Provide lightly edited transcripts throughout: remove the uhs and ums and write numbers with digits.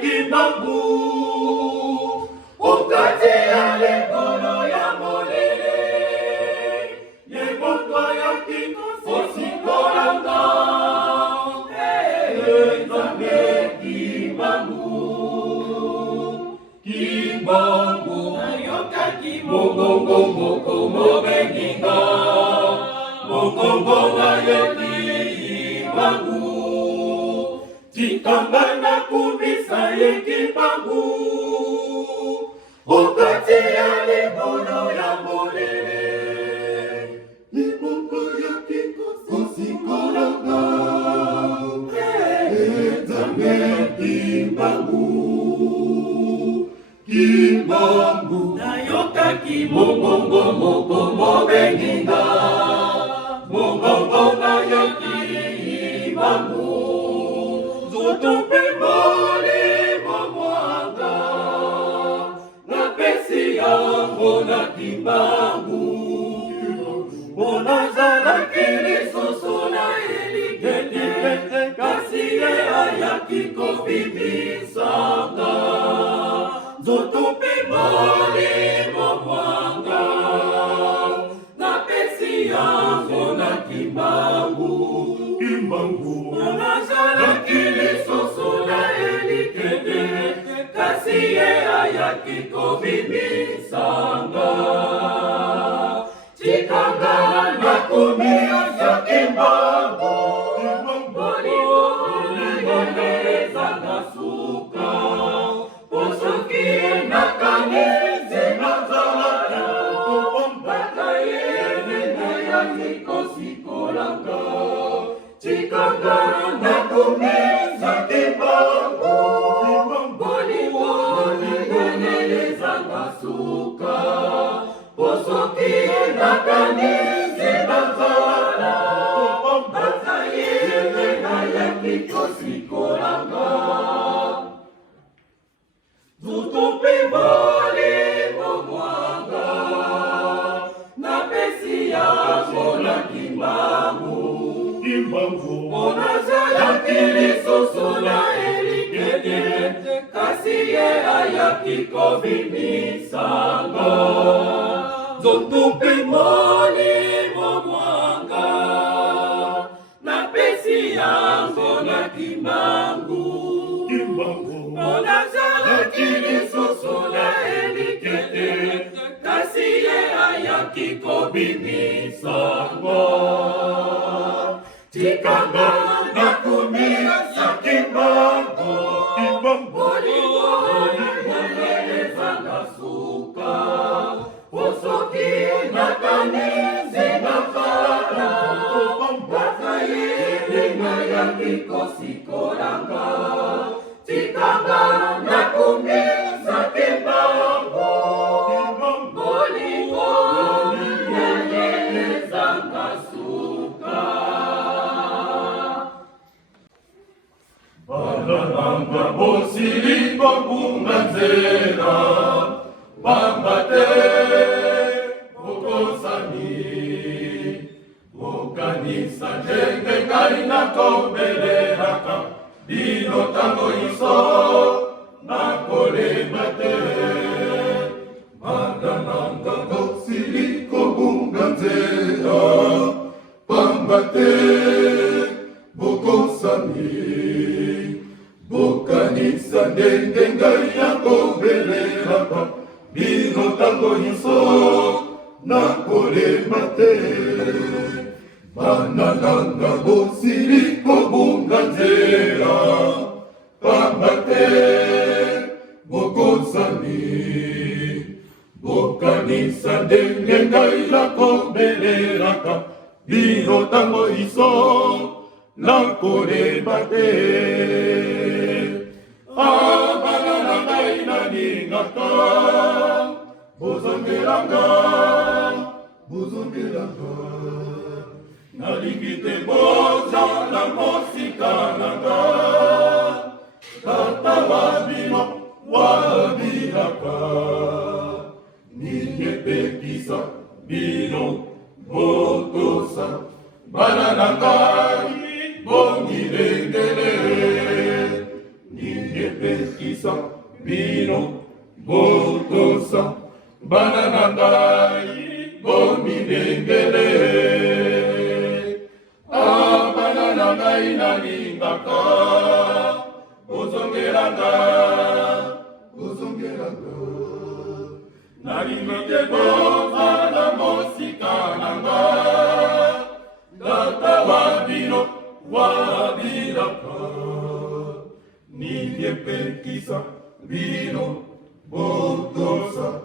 kimbangu ukati ale kono ya molele ye moto ya kikosi kolanga Nzambe kimbangu kimbangu nayoka kimongongo moko mobenginga mokongo nayo kimbangu tikanga na kubisa ye kimbangu ukati ya lekono ya molele iboko ya kikosi kolanga Nzambe kimbangu kimbangu nayoka kimongongo moko mobenginga mokongo nayo kimbangu zotope mole momwanga napesi yango na kimbangu onazalaki lisusu na elikete kasi ye ayaki kobimisanga zotope mole momwanga napesi yango na kimbangu kimbangu onazalaki lisusu na elikete kasi ye ayaki kobimisanga tikanga nakumi ya kimbangu bolibonezanga suka posoki endakani zinazalaka mpaka yenene ya mikosikolanga tikanga nakumi ya kimbangu bolibonezanga suka posoki endakani zinazalaka mpaka yenene ya mikosikolanga zutupi mbali momwanga napesi yango na kimbangu onazalaki lisusu na elikete kasi ye ayaki kobimisanga zutupi mbali momwanga napesi yango na kimbangu onazalaki lisusu na elikete kasi ye ayaki kobimisanga tikanga nakumi ya kimbangu bolibonezanga suka posoki nakani zinafala mpaka yenenga ya mikosikolanga tikanga nakumi za kimbangu bolibonezanga suka Bamba bosiliko bunga nzela Bamba te okosani Okanisa ndenge ngai nakobelelaka Dino tango iso nakoleba te Bamba bosiliko bunga nzela Bamba te okosani Bokanisa ndenge ngai nakobelelaka Bino tango nyonso nakolema te Bana nanga bosili kobunga nzela Pamba te bokosani Bokanisa ndenge ngai nakobelelaka Bino tango nyonso nakolema te Bana na ngai nalingaka Bozongelanga nalingi te bozala mosika nanga Tata wabino wabilaka Ningepekisa bino botosa Bana na ngai bongilengele Ningepekisa bopekisa bino botosa bana na ngai bomilengele bana na ngai nalingaka bozongelanga nalingake bozala mosika nanga tata wa bino wabilaka niliepekisa bino botosa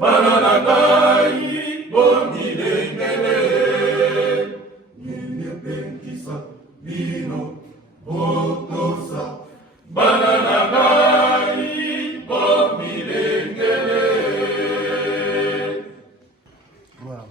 bana na ngai bomilengele niliepekisa bino botosa bana na ngai bomilengele. Wow.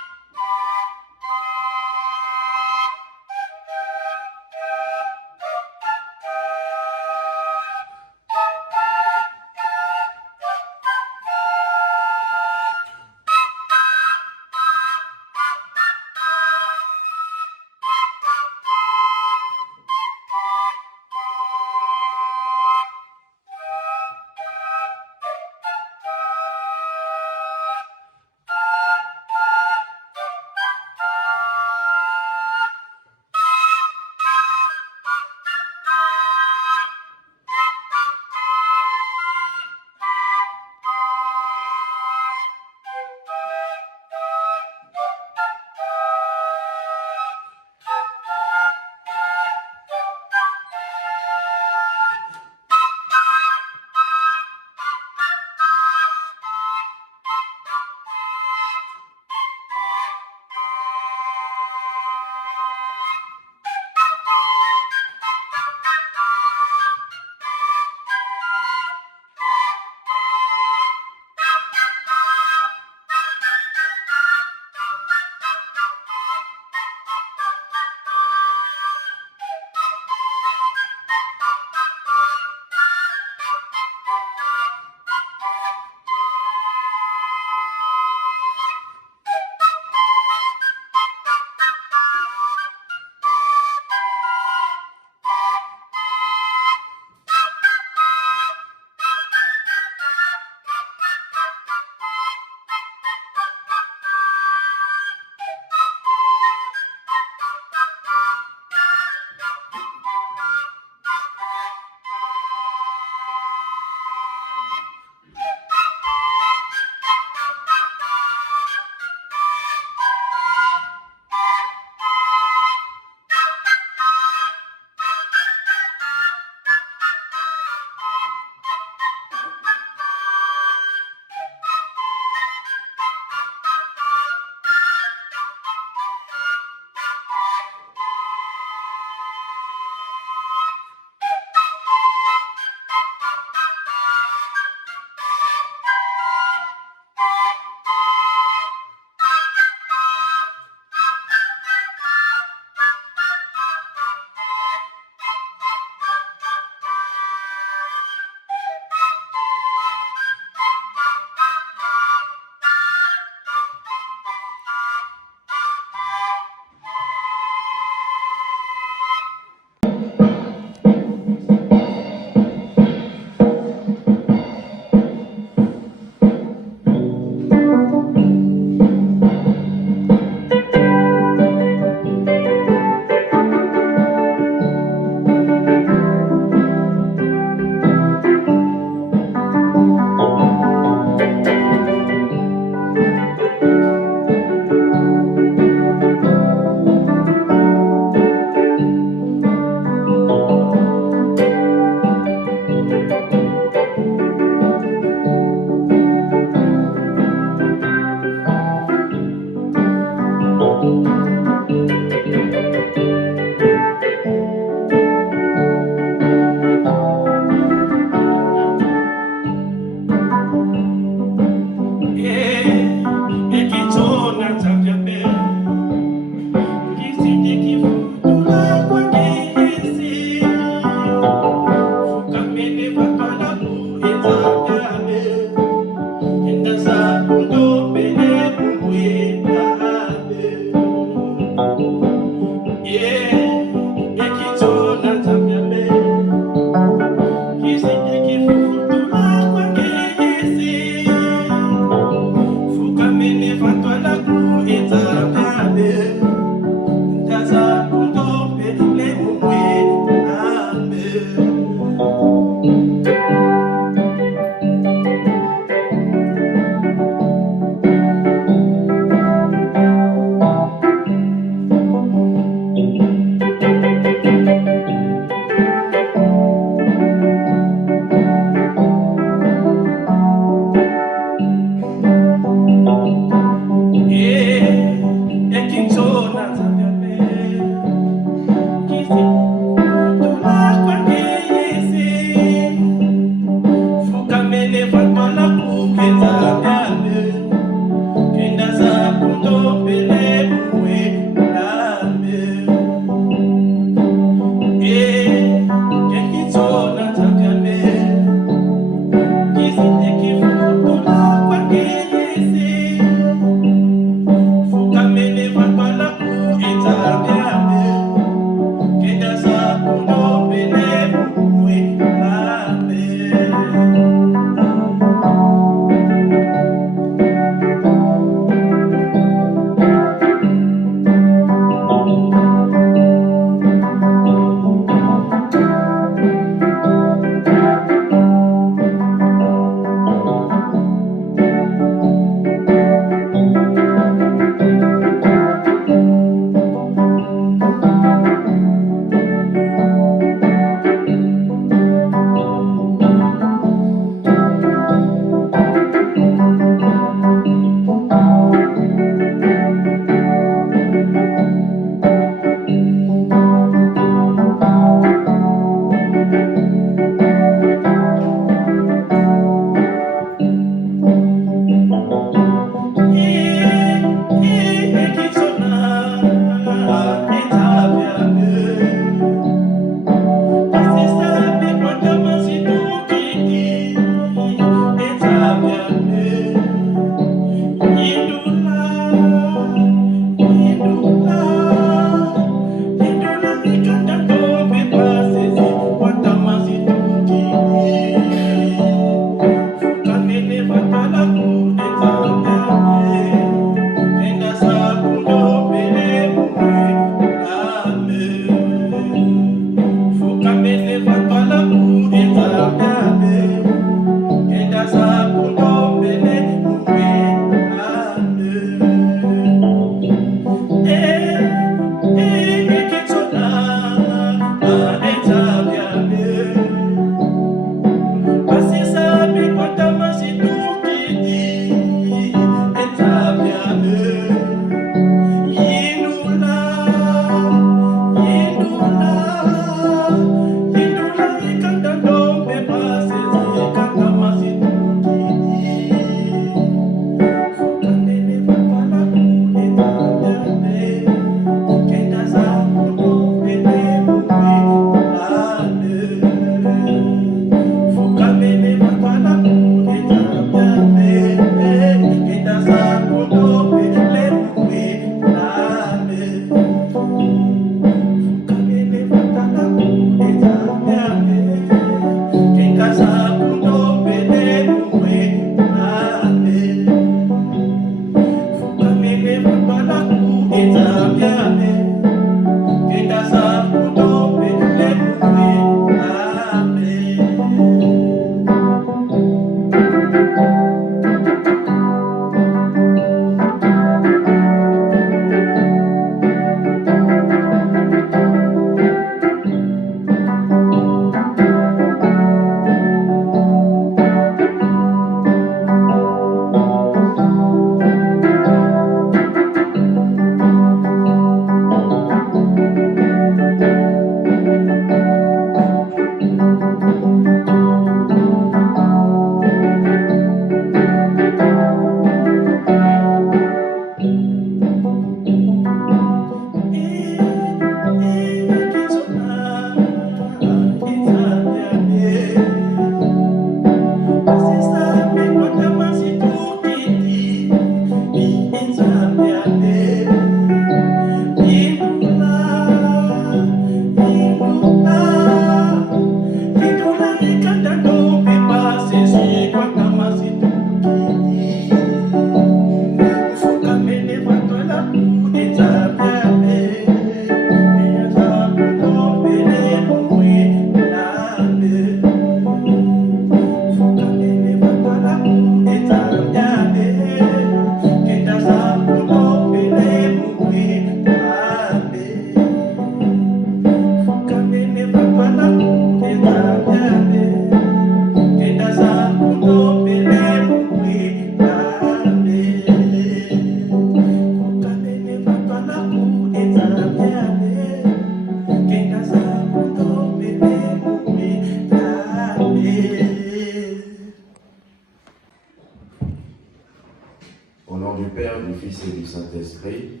nom du Père, du Fils et du Saint-Esprit,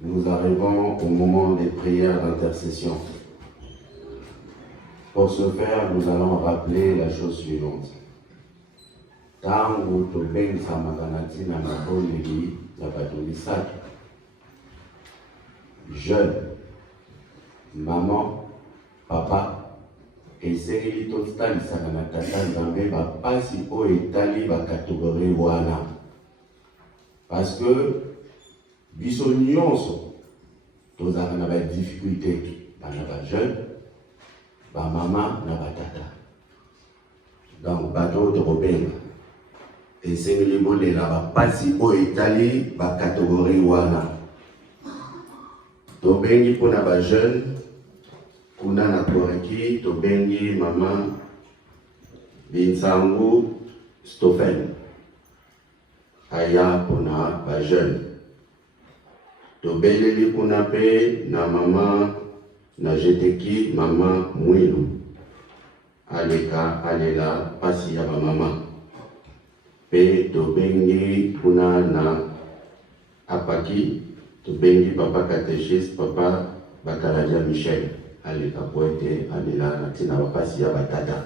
nous arrivons au moment des prières d'intercession. Pour ce faire, nous allons rappeler la chose suivante. Tangu tobengisa makanati na mabondeli ya bato misato, jeune, maman, papa, esengeli totalisaka na tata Nzambe bapasi oyo etali bakategorie wana. Parce que biso nyonso tozalaka na badifficulté, bana bajeune, bamama na batata. Donc bato tokobenga esengeli bolela bapasi oyo etali bakategorie wana. Tobengi mpona bajeune kuna na Koreki, tobengi mama Binsangu Stofen aya mpona bajeune. Tobeleli kuna pe na mama na jeteki mama Mwilu aleka alela pasi ya bamama. Pe tobengi kuna na Apaki, tobengi papa catéchiste, papa Bakaradia Michel aleka poete alela na tina bapasi ya batata.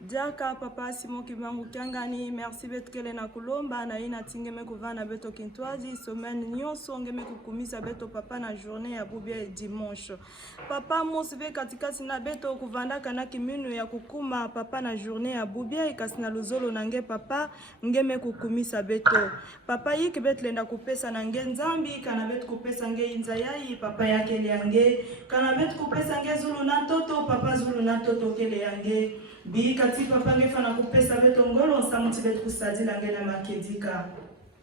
Diaka papa Simon Kibangu Kiangani, merci betkele na kulomba na ina tingeme kuvana beto kintwazi semaine nyonso ngeme kukumisa beto papa na journée ya bubia et dimanche. Papa mosive katika sina beto kuvanda kana kiminu ya kukuma papa na journée ya bubia ikasina luzolo nange papa ngeme kukumisa beto. Papa yiki betlenda kupesa nange nzambi kana beto kupesa nge inzayai papa yake liange kana beto kupesa nge zulu na toto papa zulu na toto kele yange. Bi kati papa ngefana kupesa beto ngolo nsamuti betu kusadila ngena makedika.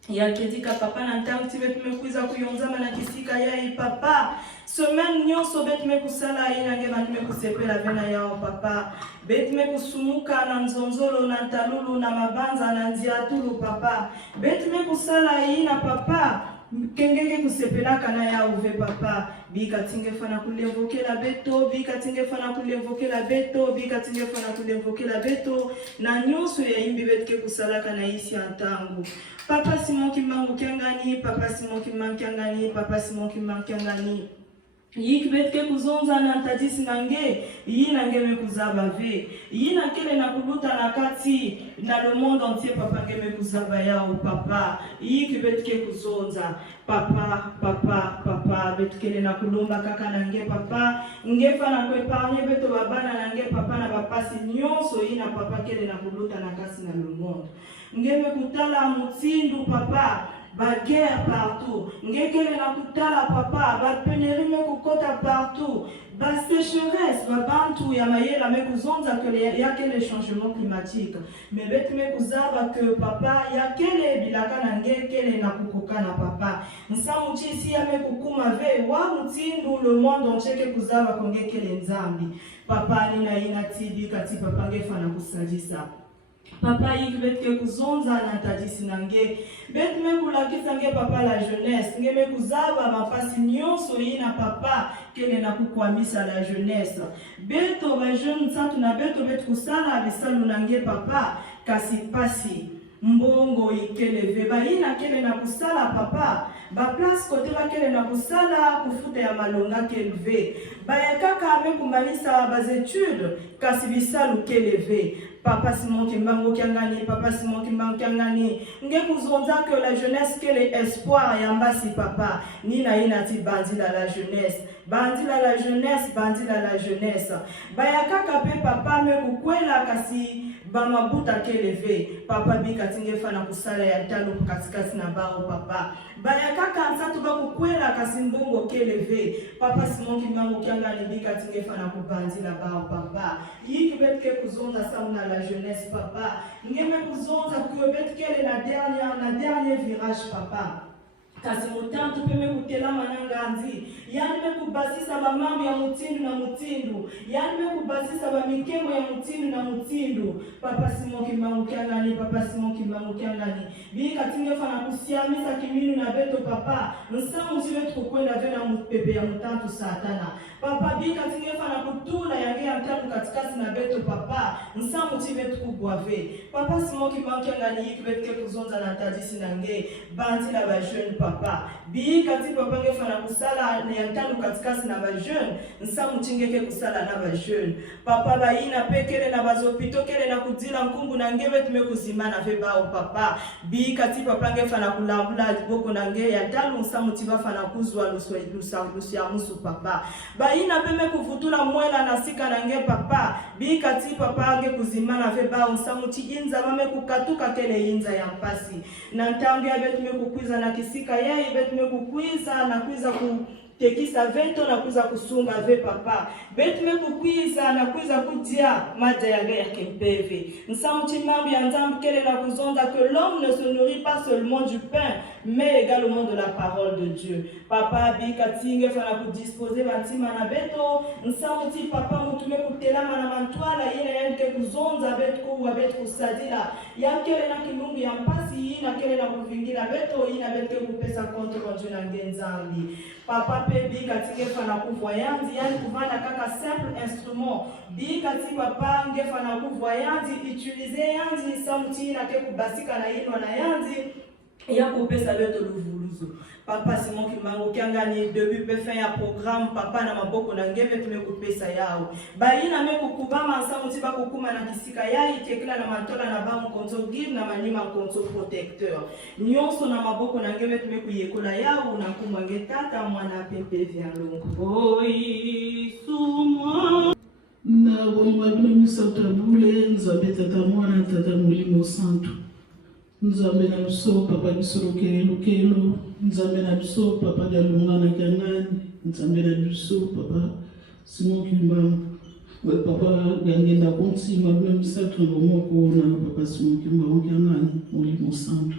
Ya kedika papa na ntamti betu mekuiza kuyonzama na kisika yai papa. Semaine nyonso betu mekusala ina ngema mekusepela vena yao papa. Betu mekusumuka na nzonzolo na talulu na mabanza na nziatulu papa. Betu mekusala ina papa. Kengenge kusepelaka na ya uve papa. Bika tingefana kulevokela beto, bika tingefana kulevokela beto, bika tingefana kulevokela beto na nyonso ya imbi betke kusalaka na isi antangu. Papa Simon Kibangu Kiangani, papa Simon Kibangu Kiangani, papa Simon Kibangu Kiangani. Yiki betke kuzonza na ntadisi nange, yi nange me kuzaba ve. Yi na kele na kuluta na kati na le monde entier papa nge me kuzaba yao papa. Yiki betke kuzonza. Papa, papa, papa, betkele na kulumba kaka nange papa. Ngefa na kwe parne beto babana nange papa na bapasi nyonso yi na papa kele na kuluta na kasi na le monde. Nge me kutala mutindu papa. Ba guerre partout, ngekele na kutala papa, ba pénurie me kukota partout, ba sécheresse, ba bantu ya mayela me kuzonza que ya quel changement climatique. Mais bet me kuzaba que papa ya kele bilaka na ngekele na kukoka na papa. Nsamuchi si ya me kukuma ve wa mutindu le monde entier ke kuzaba kongekele nzambi. Papa ni na ina tibi kati papa ngefa na kusajisa. Papa yiki betke kuzonza na tadisi nange. Bet me kulakisa nge papa la jeunesse. Nge me kuzaba mapasi nyonso ina papa kele na kukwamisa la jeunesse. Beto ba jeune santu na beto bet kusala bisalu nange papa kasi pasi. Mbongo ikeleve ba ina kele na kusala papa. Ba place kote ba kele na kusala kufuta ya malonga keleve. Ba ya kaka ame kumbalisa bas études kasi bisalu keleve. Papa Simon Kibangu Kiangani, papa Simon Kibangu Kiangani. Nge kuzonza que la jeunesse que l'espoir yambasi papa. Nina inati bandila la jeunesse. Bandila la jeunesse, bandila la jeunesse. Bayaka kape papa me kukwela kasi bamabuta keleve papa bika tingefa na kusala ya talo katikati na bao papa bayaka kanzatu bakukwela kasimbongo keleve papa Simon Kimbangu Kyanga bika tingefa na kubanzila bao papa yiki betke kuzonza samna la jeunesse papa ngeme kuzonza kubetkele na dernier virage papa kasi mutantu peme kutela mananganzi yani mekubasisa bamambo ya mutindu na mutindu yani mekubasisa bamikemo ya mutindu na mutindu papa Simon Kimbangu Kyanga papa Simon Kimbangu Kyanga bika tingefa na kusiamisa kiminu na beto papa nsamu ziwe tukwenda vena mupepe ya mutantu satana papa bika tingefa na kutuna yange ya mtatu katikati na beto papa nsamu ziwe tukubwave papa Simon Kimbangu Kyanga yikibetke kuzonza na tadisi nange banti la ba jeune papa bika ti papa ngefa na kusala ya mtatu katikati na ba jeune nsamu tingeke kusala na ba jeune papa baina pekele na bazopito kele na kudila nkungu na ngebe tumekuzimana ve bao papa bika ti papa ngefa na kulambula boko na nge ya talu nsamu tiba fana kuzwa lusu ya musu papa baina peme kuvutula mwela na sika na nge papa bika ti papa nge kuzimana ve bao nsamu ti inza mame kukatuka kele inza ya mpasi na ntangu ya betume kukwiza na kisika yai betume kukwiza na kwiza tekisa vento na kuza kusunga ve papa betume kukwiza na kuza kudia maja ya guerre kempeve nsamu timambi ya nzambu kele na kuzonda que l'homme ne se nourrit pas seulement du pain mais également de la parole de Dieu papa bika tinge fana kudisposer batima na beto nsamu ti papa mutume kutelama na mantwala yene yanke kuzonza betu wa betu kusadila yakele na kilungu ya mpasi yina kele na kuvingira beto yina betu kupesa contre Dieu na ngenzambi papa pe bika tingefa na kuvoyanzi yani kuvana kaka simple instrument bika ti papa ngefa na kuvoyanzi utiliser yanzi samti na ke kubasika na inwa na yanzi ya kupesa beto luvuluzu papa Simon Kimbangu Kyanga début pe fin ya programme papa na maboko na ngeve tumekupesa yao baina mekukubama nsamu ti bakukuma na kisika yai tekela na matola na bangu konto give na manima konto protecteur nyonso na maboko na ngeve tumekuyekola yao na kumwange tata mwana pepe vya longo oi sumwa na wonwa bino satabule nzabe tata mwana tata mulimo santo nzambe na biso papa biso lokelo nzambe na biso papa Dalunga na Kyangani nzambe na biso papa Simon Kimbangu papa gangenda kontima bino misato ngomoko na papa Simon Kimbangu Kyangani mulimo santo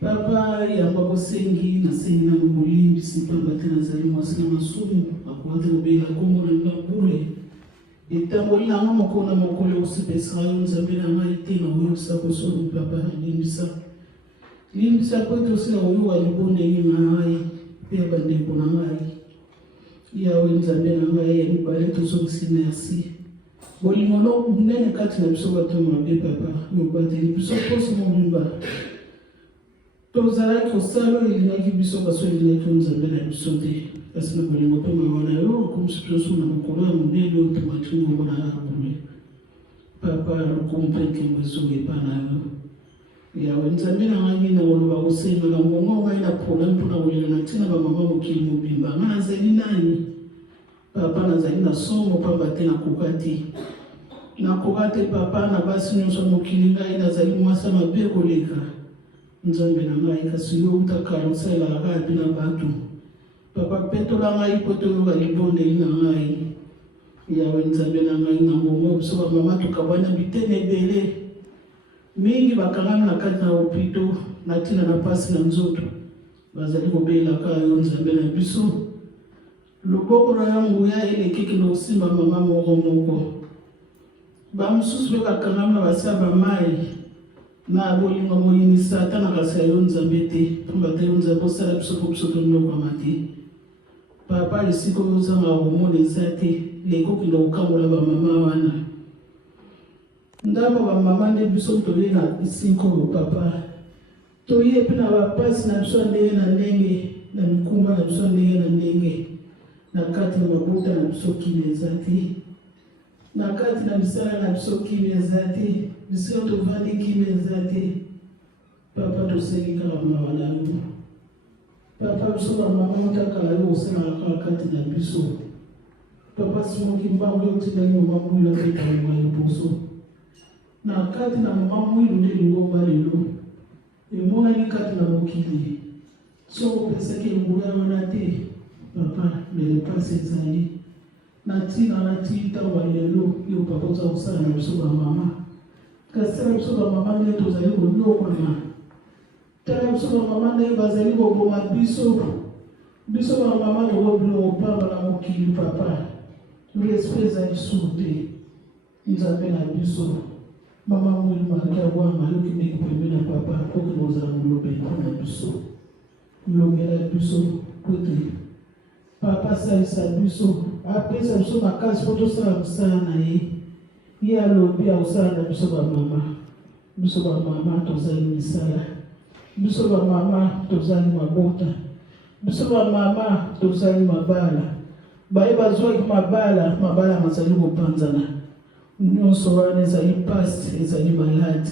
papa yamba kosengi na sengi na mulimbi simpamba tena zali mwasina masumu akwate obela komona ngabule etango langa mokona mokole osipesaka yo nzambe na ngai te na oyebisa kosolo papa limbisa po ete osi na oyowa libondeli na ngai mpe ya bandeko na ngai yawe nzambe na ngai ya mibale tozongisi merci bolingo munene kati na biso bato mabe papa yobateli biso poso mobimba tozalaki kosala oyo elingaki biso baso elingaki nzambe na biso te kasi na bolingo mpe mawana yo okomisi biso na mokolo ya monene oyo tomaki ngongo na abule papa lokompe nkembo ezoga epa na yo yawe nzambe na ngai na koloba kosenga na ngongo ngai na problème mpona kolela na ntina bamama mokili mobimba nga nazali nani papa nazali na songo pamba te nakoka te nakoka te papa na basi nyonso mokili ngai nazali mwasa mabe koleka nzambe na ngai kasi yo utakala osalelaka api na bato papa petola ngai po toyoka libondeli na ngai yawe nzambe na ngai na ngongo biso bamama tokabwana bitene ebele mingi bakangami na kati na opito na ntina na pasi na nzoto bazali kobelaka yo nzambe na biso loboko na yo nguya elekeki na kosimba mama moko bamosusu mpe bakangami na basi ya bamai na bolingo moyinisa ata na kasi ya yo nzambe te pamba te yo nzambe osala biso po biso tonokama te papa esika ozanga komona eza te lekoki na kokangola bamama wana ndambo bamama nde biso toye na isinkolo papa toye mpe na bapasi na biso ndenge na ndenge na mikumba na biso ndenge na ndenge na kati na mabota na biso kini eza te na kati na misala na biso kini eza te bisika tovandi kini eza te papa tosengi kaka mawa na yo papa biso bamama otakala yo osalaka kati na biso papa Simon Kimbangu yo otindaki mama mbula mpe kalonga liboso na kati na mama mwilu nde lingomba lelo emonani kati na mokili soko opesaki engula wana te papa lelo mpasi ezali na ntina nati ntango lelo yo papa oza kosala na biso bamama kasi tala biso bamama nde tozali kolokwana tala biso bamama nde bazali koboma biso bamama toko biloko pamba na mokili papa respect ezali sur te nzambe na biso mama mwili malaki abwama yokimeki pembe na papa poki kozala molobeli mpona biso lobela biso kote papa salisa biso apesa biso makasi po tosala mosala na ye alobi akosala na biso bamama tozali misala biso bamama tozali mabota biso bamama tozali mabala baye bazwaki mabala mazali kopanzana nyonso wana ezali pasi ezali maladi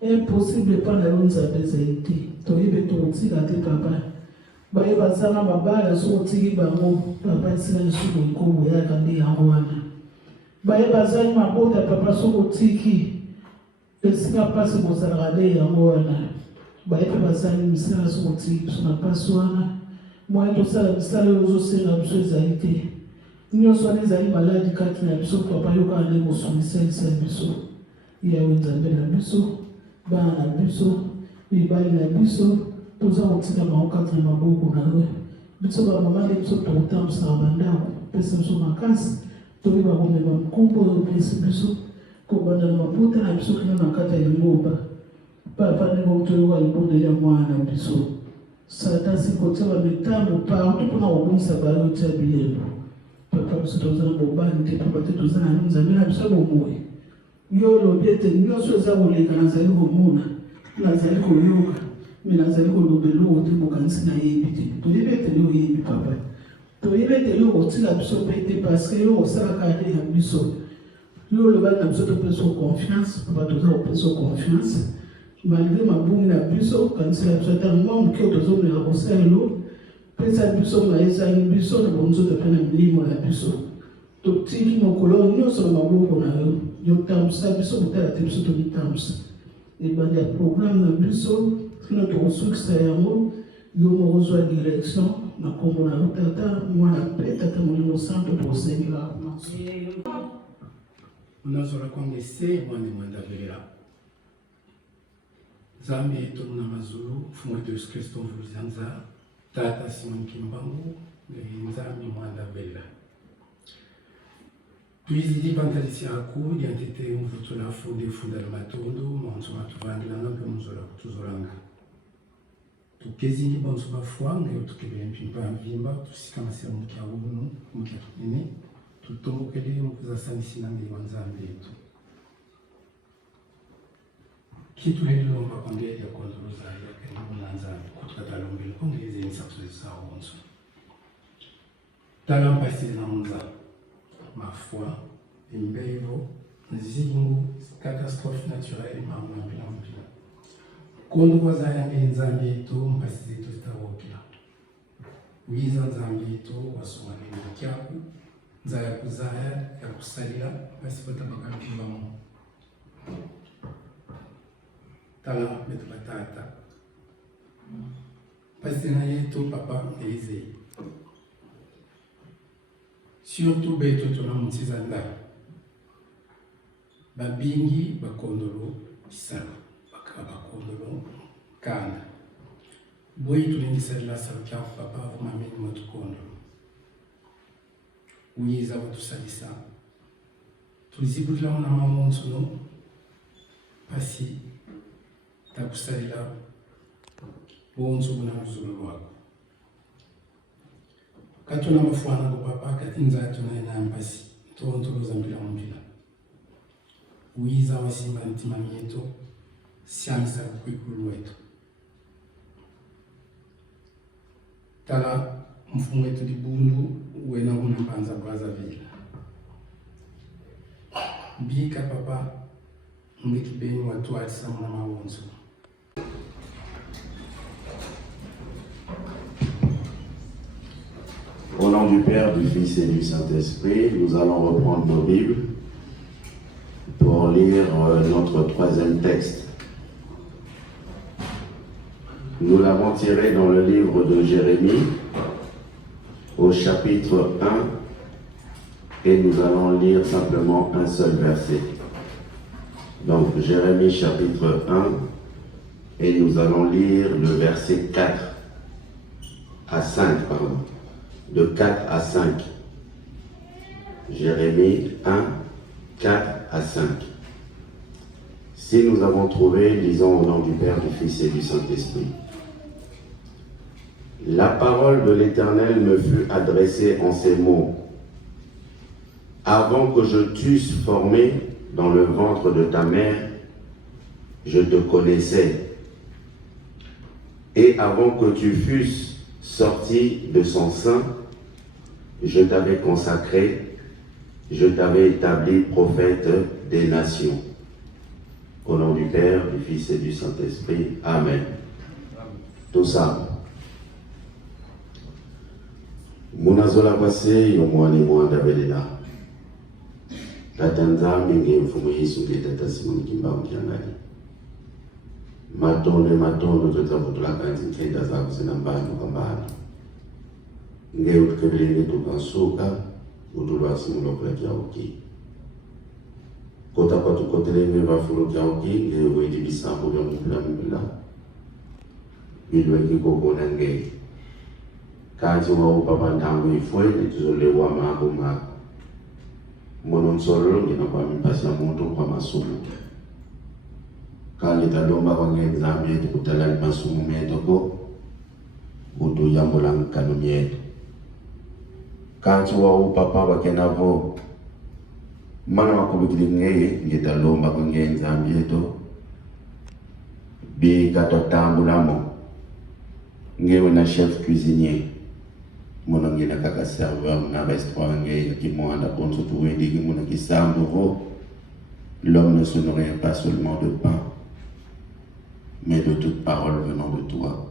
impossible epa na yo nzambe ezali te toyebe tokotika te papa baye bazanga mabala soki otiki bango papa esila lisuku ekobo yaka nde yango wana baye bazali mabota papa soki otiki esika mpasi kozalaka nde yango wana baye mpe bazali misala soki otiki biso na mpasi wana moye tosala misala oyo ozosenga biso ezali te nyonso wana ezali maladi kati na biso papa yokaka nde mosumisalisa biso yawe nzambe na biso bana na biso mibali na biso toza kotika bango kati na maboko na yo biso bamama nde biso tokotambusaka bandako pesa biso makasi toyeba komema mokumbu oyo opesi biso kobanda na mabota na biso kino na kati ya lingomba papa ndenge toyoka libondeli ya mwana na biso sata sikotia bamitambo partout mpona kobongisa bayo tia bilelo papa biso toza na bobani te papa te toza na nzambe na biso bomoi yo olobi ete nyonso eza koleka nazali komona nazali koyoka me nazali kolobela oyo te mokanisi nayebi te toyebi ete yo oyebi papa toyebi ete yo kotika biso mpe te parceke yo osalaka ate ya biso yo olobaki na biso topesa confiance papa toza kopesa confiance malgré mabungi na biso kanisi na biso ata mwa moke oyo tozomela kosalelo pesa biso na ezali biso na bonzoto mpe na milimo na biso totiki mokolo nyonso na maboko na yo yotambusa biso kotala te biso tomitambusa ebandi ya programe na biso kino tokosukisa yango yo moko ozwa direction na kombo na yo tata mwana mpe tata molimo santo tokosengela unazora kwange se mwane mwandavelela nzambe tomu na mazulu mfumu wetu Yesu Kristo mvulizanza tata Simon Kimbangu nzambe mwandavelela tuizili bantalisi aku yantete mvutula funde funda la matondo mwanzo matuvandila nampe mzola kutuzolanga tukezili bonzo bafwa ngayo tukebele mpimpa mvimba tusikamase mukia unu mukia tukine tutombokele mukuzasanisi nange wanzambe yetu kitu helilomba kwange ya kondoloza ya karibu na nzambe kutukatalombele kwange eze nisakuzisa onzo talampasi na mza ma foi imbevo nzingu catastrophe naturelle mambo mpila kondo kwa zayange nzambe yetu mpasi zetu zitawokila wiza nzambe yetu wasomane mkiaku nzaya kuzaya ya kusalila basi batabaka mpimbamu tala betu batata basi na yetu papa eze surtout beto tona mutiza ndako babingi bakondolo isalo bakondolo kanda boyi tulingisalila salo kya papa vumamini motukondolo uyiza watusalisa tulizibulila na mamonsuno pasi takusalila bonzo buna mzulu lwako katuna mafwana ko papa katinza tuna ina mpasi tontoloza mbila mbila uiza wasimba ntima mieto siamisa kwikulu wetu tala mfumu wetu libundu wena una mpanza braza vila bika papa mbikibeni watu alisa mwana mawonzo. Au nom du Père, du Fils et du Saint-Esprit, nous allons reprendre nos Bibles pour lire notre troisième texte. Nous l'avons tiré dans le livre de Jérémie, au chapitre 1, et nous allons lire simplement un seul verset. Donc, Jérémie chapitre 1, et nous allons lire le verset 4 à 5, pardon. De 4 à 5. Jérémie 1, 4 à 5. Si nous avons trouvé, lisons au nom du Père, du Fils et du Saint-Esprit. La parole de l'Éternel me fut adressée en ces mots. Avant que je t'eusse formé dans le ventre de ta mère, je te connaissais. Et avant que tu fusses sorti de son sein, je t'avais consacré, je t'avais établi prophète des nations. Au nom du Père, du Fils et du Saint-Esprit. Amen. Tout ça. Munazola kwase yomwani mwanda belena. Tatanza mingi mfumu Yesu ngeta Simoni Kimbao kiangali. Matondo tutavutula kanzi nkenda zako zinambani kambani. Nge utukebelenge tukansuka utulwa simulo kula kiauki. Kota kwa tukotelenge vafulu kiauki nge wedi bisambu ya mpula. Bilwengi kokona nge. Kazi wa upapa ntangu ifwe nituzole wa maguma. Mono nsolo ngina kwa mpasi ya muntu kwa masumu. Kali talomba kwa ngenzambi yetu kutalani masumu meto ko utu yambola nkanu myetu. Kazi wa upapa wakenavo mana wakubikili ngeye ngitalomba kwa ngenzambi yetu bi kato tambulamo ngewe na chef cuisinier. Mona ngina kaka serveur na restaurant ngeye ki mwanda ponso tuwendi ki mona ki sambo. L'homme ne se nourrit pas seulement de pain, mais de toute parole venant de toi.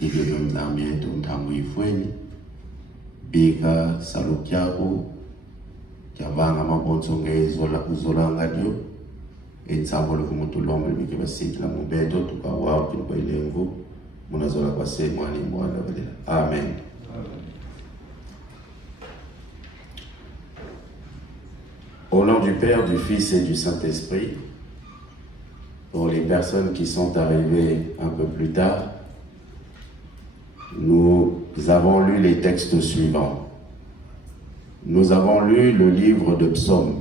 Et de l'homme d'armée ton tango ifweni, bika salukiaku, kiavanga mabonsonge uzola ngadio, et nsambolo kumutu lombe biki basiki la mubeto, tukawawu kino kwa ilengu, munazola kwa se mwani mwanda vedela. Amen. Au nom du Père, du Fils et du Saint-Esprit, pour les personnes qui sont arrivées un peu plus tard, nous avons lu les textes suivants. Nous avons lu le livre de Psaumes.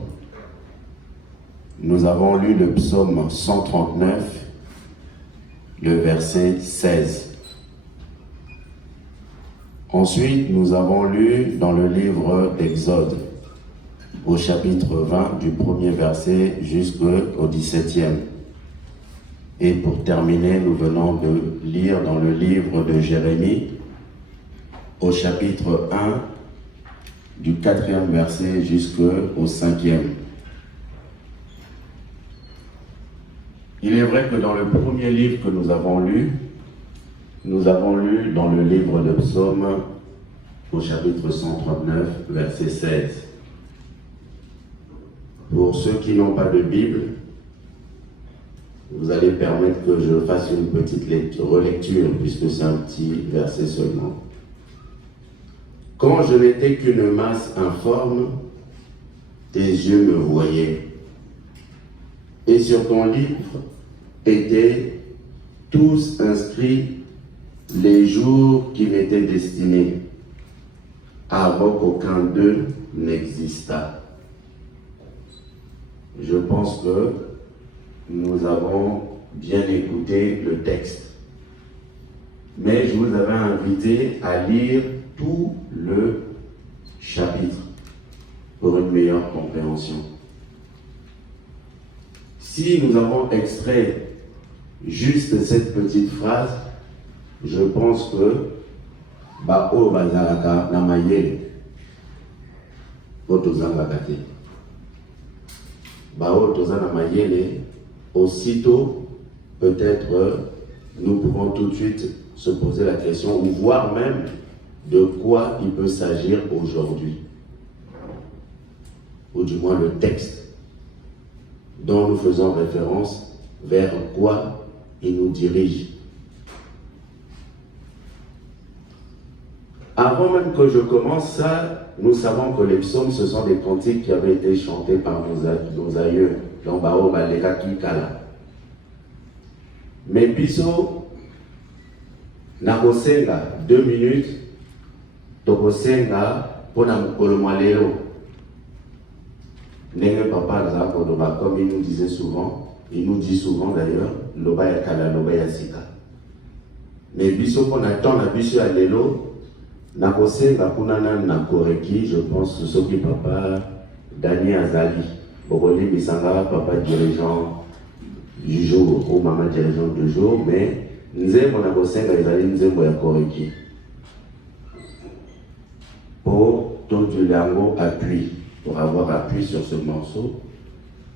Nous avons lu le psaume 139, le verset 16. Ensuite, nous avons lu dans le livre d'Exode, au chapitre 20, du premier verset jusqu'au 17e. Et pour terminer, nous venons de lire dans le livre de Jérémie, au chapitre 1, du 4e verset jusqu'au 5e. Il est vrai que dans le premier livre que nous avons lu dans le livre de Psaumes, au chapitre 139, verset 16. Pour ceux qui n'ont pas de Bible, vous allez permettre que je fasse une petite relecture, puisque c'est un petit verset seulement. Quand je n'étais qu'une masse informe, tes yeux me voyaient. Et sur ton livre étaient tous inscrits les jours qui m'étaient destinés, avant qu'aucun d'eux n'existât. Je pense que nous avons bien écouté le texte. Mais je vous avais invité à lire tout le chapitre pour une meilleure compréhension. Si nous avons extrait juste cette petite phrase, je pense que Ba'o Bazaraka Namayele Otozangakate. Bao Tozana Mayele, aussitôt, peut-être, nous pouvons tout de suite se poser la question, ou voir même de quoi il peut s'agir aujourd'hui. Ou du moins le texte. dont nous faisons référence, vers quoi il nous dirige. Avant même que je commence ça, nous savons que les psaumes, ce sont des cantiques qui avaient été chantés par nos aïeux, dans Bao Baleka Kikala. Mais biso, nakosenga 2 minutes, tokosenga pona mukolo mwalelo. Ndenge papa Nzako, comme il nous disait souvent, il nous dit souvent d'ailleurs, loba ya kala, loba ya sika. Mais biso pona temps na biso ya lelo, nakosenga kunana na koreki, je pense que soki papa Daniel Azali, bokoli bisanga papa dirigeant du jour ou maman dirigeant du jour, mais nzembo nakosenga ezali nzembo ya koreki. Pour tout l'ango appui, pour avoir appui sur ce morceau.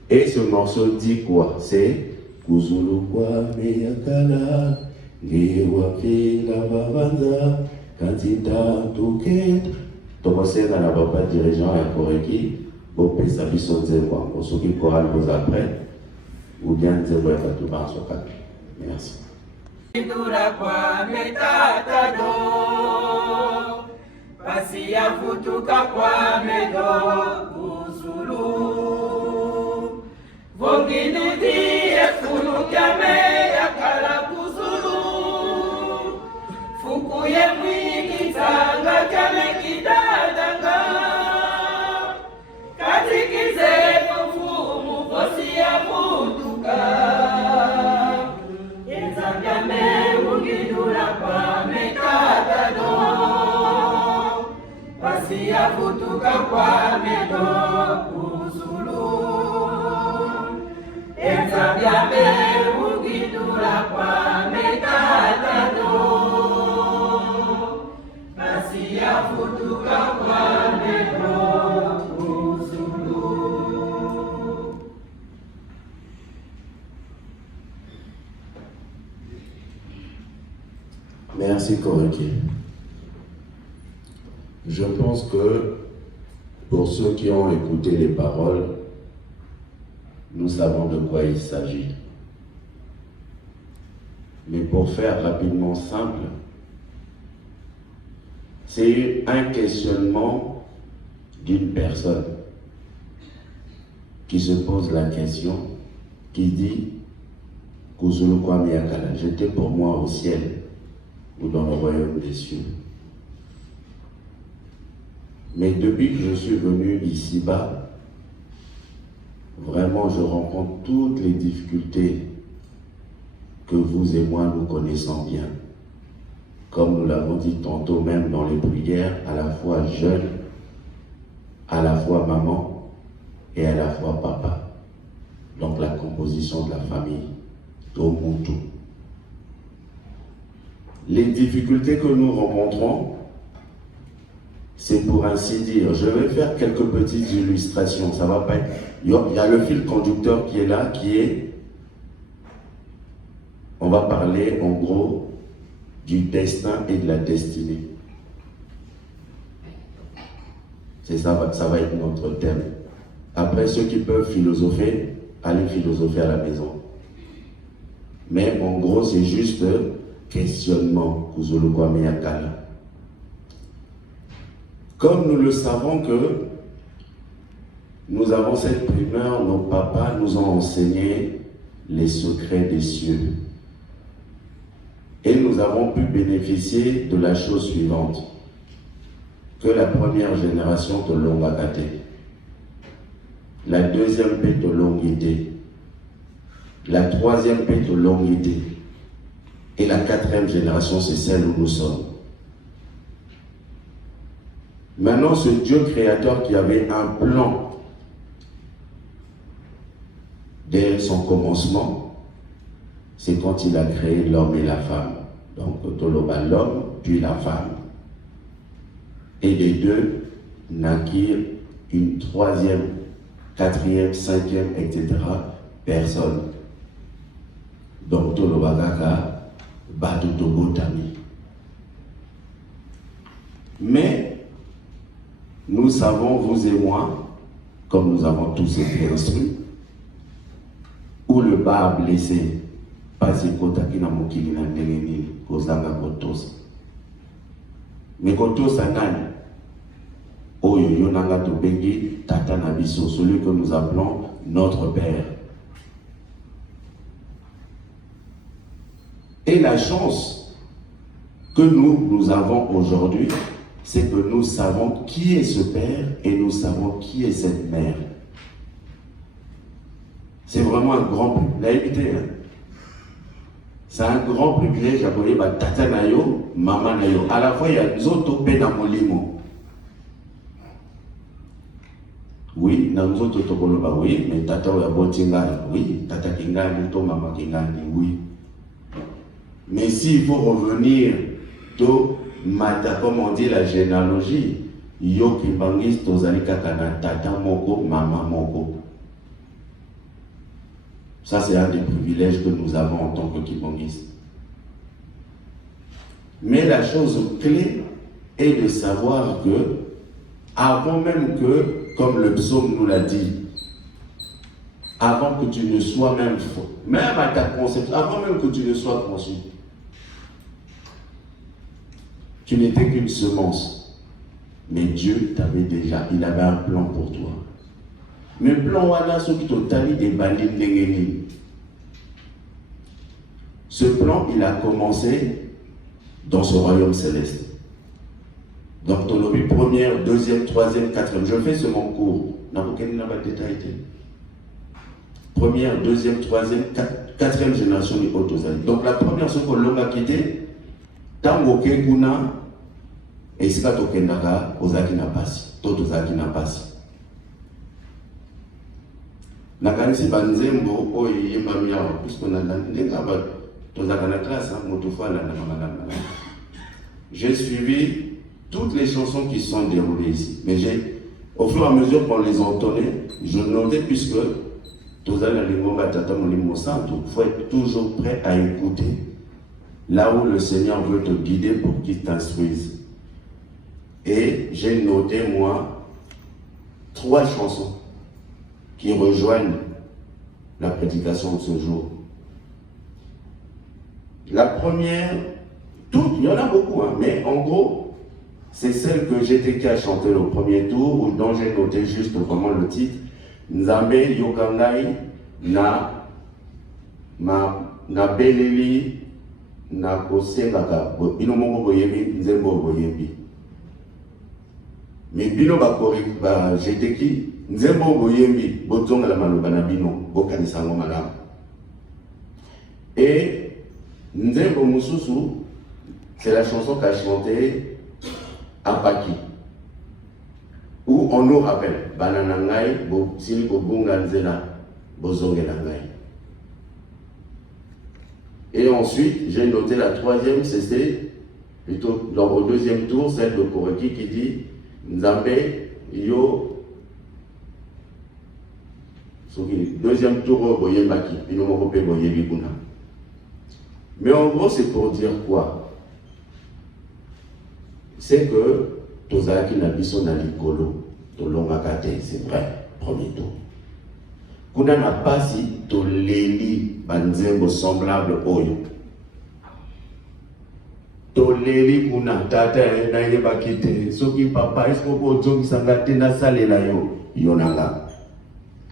Et ce morceau dit quoi? C'est Kuzulu kwa meyakala, ngewa pila babanza, Kantita tuket. Tokosenga na papa dirigeant ya koreki, bope sa biso nzembo, pour ceux qui choral vous après, ou bien nzembo ya batuba soka. Merci. Indura kwa metata do, pasi ya futuka kwa medo Kuzulu. Vonginu die funu kame ya kala Kuzulu. Fuku ye mwiki tanga kame kidadanga. Katikize kufumu posi ya futuka. Yenzangame ungidura kwa metata do. Pasi ya futuka kwa medo Kuzulu. Yenzangame ungidura kwa metata do. Pasi ya futuka kwa medo Kuzulu. Merci Koreki. Je pense que pour ceux qui ont écouté les paroles, nous savons de quoi il s'agit. Mais pour faire rapidement simple, c'est un questionnement d'une personne qui se pose la question, qui dit Kuzulu kwa miyakala, j'étais pour moi au ciel ou dans le royaume des cieux. Mais depuis que je suis venu ici-bas, vraiment je rencontre toutes les difficultés que vous et moi nous connaissons bien. Comme nous l'avons dit tantôt même dans les prières, à la fois jeune, à la fois maman et à la fois papa. Donc la composition de la famille, Tomutu. Les difficultés que nous rencontrons, c'est pour ainsi dire, je vais faire quelques petites illustrations, ça va pas être... Il y a le fil conducteur qui est là, qui est... On va parler en gros du destin et de la destinée. C'est ça, ça va être notre thème. Après, ceux qui peuvent philosopher, allez philosopher à la maison. Mais en gros, c'est juste questionnement, Kuzulu kwa miyakala. Comme nous le savons que nous avons cette primeur, nos papas nous ont enseigné les secrets des cieux. Et nous avons pu bénéficier de la chose suivante, que la première génération de Longakate, la deuxième paix de Longité, la troisième paix de Longité, et la quatrième génération, c'est celle où nous sommes. Maintenant, ce Dieu créateur qui avait un plan dès son commencement, c'est quand il a créé l'homme et la femme. Donc, Toloba, l'homme, puis la femme. Et les deux naquirent une troisième, quatrième, cinquième, etc. personne. Donc, Toloba Kaka, Batutobotami. Mais, nous savons, vous et moi, comme nous avons tous été instruits, où le bas a blessé, pas ekotaki na mokili na ndenge nini kozanga kotosa. Mais kotosa nani? Oyo yonanga tobengi tata na biso, celui que nous appelons notre père. Et la chance que nous avons aujourd'hui, c'est que nous savons qui est ce père et nous savons qui est cette mère. C'est vraiment un grand privilège. C'est un grand privilège à voir tata nayo, maman nayo. À la fois, il y a d'autres pères dans mon limo. Oui, dans nous autres, oui, mais tata ou yabotinga, oui, tata kingani, to maman kingani, oui. Mais s'il faut revenir to mata, comme on dit la généalogie, yo kibangis tozali kakana tata moko, maman moko. Ça, c'est un des privilèges que nous avons en tant que kibangis. Mais la chose clé est de savoir que, avant même que, comme le psaume nous l'a dit, avant que tu ne sois même à ta conception, avant même que tu ne sois conçu, tu n'étais qu'une semence. Mais Dieu t'avait déjà, il avait un plan pour toi. Mais le plan wana soki totali des bandits ndengeni. Ce plan, il a commencé dans ce royaume céleste. Donc, ton lobby première, deuxième, troisième, quatrième. Je fais ce mon cours. Première, deuxième, troisième, quatrième génération du Otozali. Donc, la première, ce que l'homme a quitté, Tango Keguna, et Sika Tokendaka, Ozaki Napasi. Totozaki Napasi. Nakanisi Banzembo, Oye Yemamiawa, puisqu'on a l'Andengaba, Tozaka na classe, Motofala, Namanana. J'ai suivi toutes les chansons qui sont déroulées ici. Mais au fur et à mesure qu'on les entonnait, je notais, puisque il faut être toujours prêt à écouter. Là où le Seigneur veut te guider pour qu'il t'instruise. Et j'ai noté, moi, 3 chansons qui rejoignent la prédication de ce jour. La première, toutes, il y en a beaucoup, hein, mais en gros, c'est celle que GTK a chantée au premier tour, ou dont j'ai noté juste vraiment le titre. Nzambe Yokangai na beleli na kosengaka bino moko boyebi nzembo boyebi. Mais bino ba GTK nzembo boyebi botonga la maloba na bino bokanisa ngo malamu. Et nzembo mususu, c'est la chanson qu'a chantée Apaki, où on nous rappelle Bananangai, Sili Bunganzela, Bozongelangai. Et ensuite, j'ai noté la troisième, c'était plutôt au deuxième tour, celle de Koreki qui dit Nzambe Yo. Deuxième tour, Boyembaki, Pinomorope Boyebikuna. Mais en gros, c'est pour dire quoi? C'est que Tozaki Nabiso Nalikolo, Tolongakate, c'est vrai, premier tour. Kuna na pasi toleli banzembo semblable oyo. Toleli kuna tata na yebakite, soki papa est-ce qu'on peut dire sangate na salela yo yonanga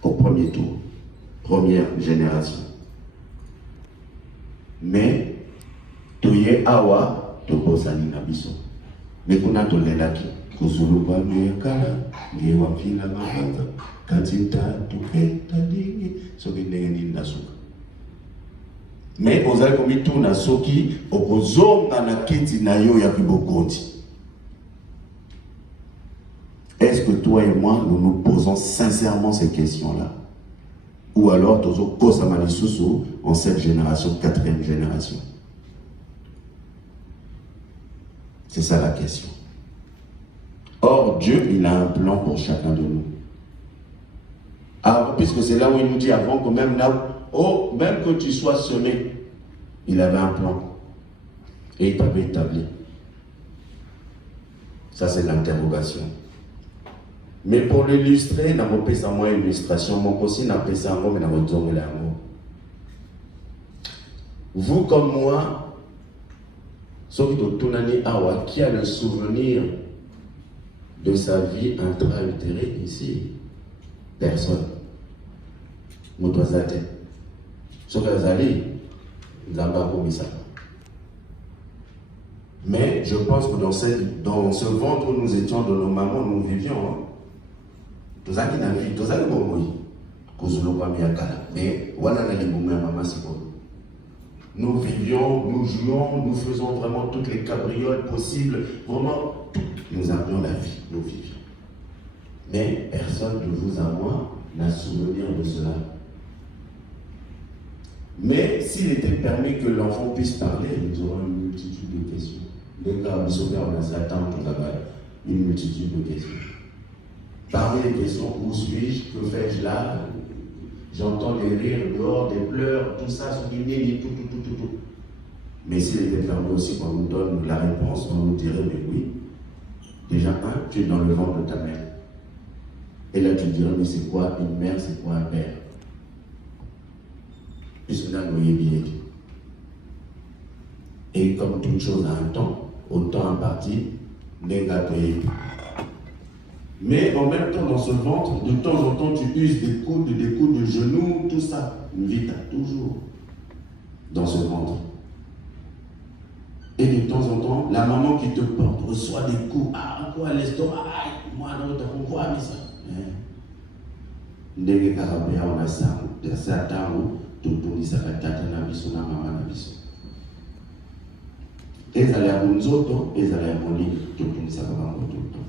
au premier tour, première génération. Mais toye awa tobosani na biso. Mais kuna tolelaki kuzuluba mekala ngewa fila mabanza katinta tuketa lingi soki ndenge nasuka. Mais ozali komi tuna soki okozonga na kiti na yo ya kibokonzi. Est-ce que toi et moi nous nous posons sincèrement ces questions-là? Ou alors tozo kosama lisusu en cette génération, 4e génération? C'est ça la question. Or, Dieu, il a un plan pour chacun de nous. Alors, puisque c'est là où il nous dit avant que même là, même que tu sois semé, il avait un plan. Et il t'avait établi. Ça, c'est l'interrogation. Mais pour l'illustrer, n'a pas ça moi illustration, mon aussi n'a pas ça moi, mais n'a pas donné l'amour. Vous comme moi, sauf Totunani Awa, qui a le souvenir de sa vie intra-utérine ici? Personne. Moutouazate. Sauf Azali, Nzamba Komisa. Mais je pense que dans ce ventre où nous étions, de nos mamans, nous vivions. Tous les qui n'avaient tous les mots, mais voilà les mots, maman, c'est bon. Nous vivions, nous jouions, nous faisons vraiment toutes les cabrioles possibles. Vraiment, tout. Nous avions la vie, nous vivions. Mais personne de vous à moi n'a souvenir de cela. Mais s'il était permis que l'enfant puisse parler, nous aurons une multitude de questions. Les cas où on a Satan, une multitude de questions. Parmi les questions, où suis-je, que fais-je là? J'entends des rires dehors, des pleurs, tout ça, tout. Mais s'il était permis aussi qu'on nous donne la réponse, on nous dirait, mais oui. Déjà, tu es dans le ventre de ta mère. Et là, tu dirais, mais c'est quoi une mère, c'est quoi un père? Puisque là, nous y est. Et comme toute chose a un temps, autant imparti, négatif. Mais en même temps, dans ce ventre, de temps en temps, tu uses des coudes de genoux, tout ça. Une vie, t'as toujours dans ce ventre. Et de temps en temps, la maman qui te porte reçoit des coups. Ah, quoi, l'estomac, aïe, moi, non, t'as compris, mais ça. Ndenge karabea on a ça, de ça, tout ça, tata na biso na mama na biso. Ezali ya bunzoto, ezali ya molini, tout ça va tout le temps.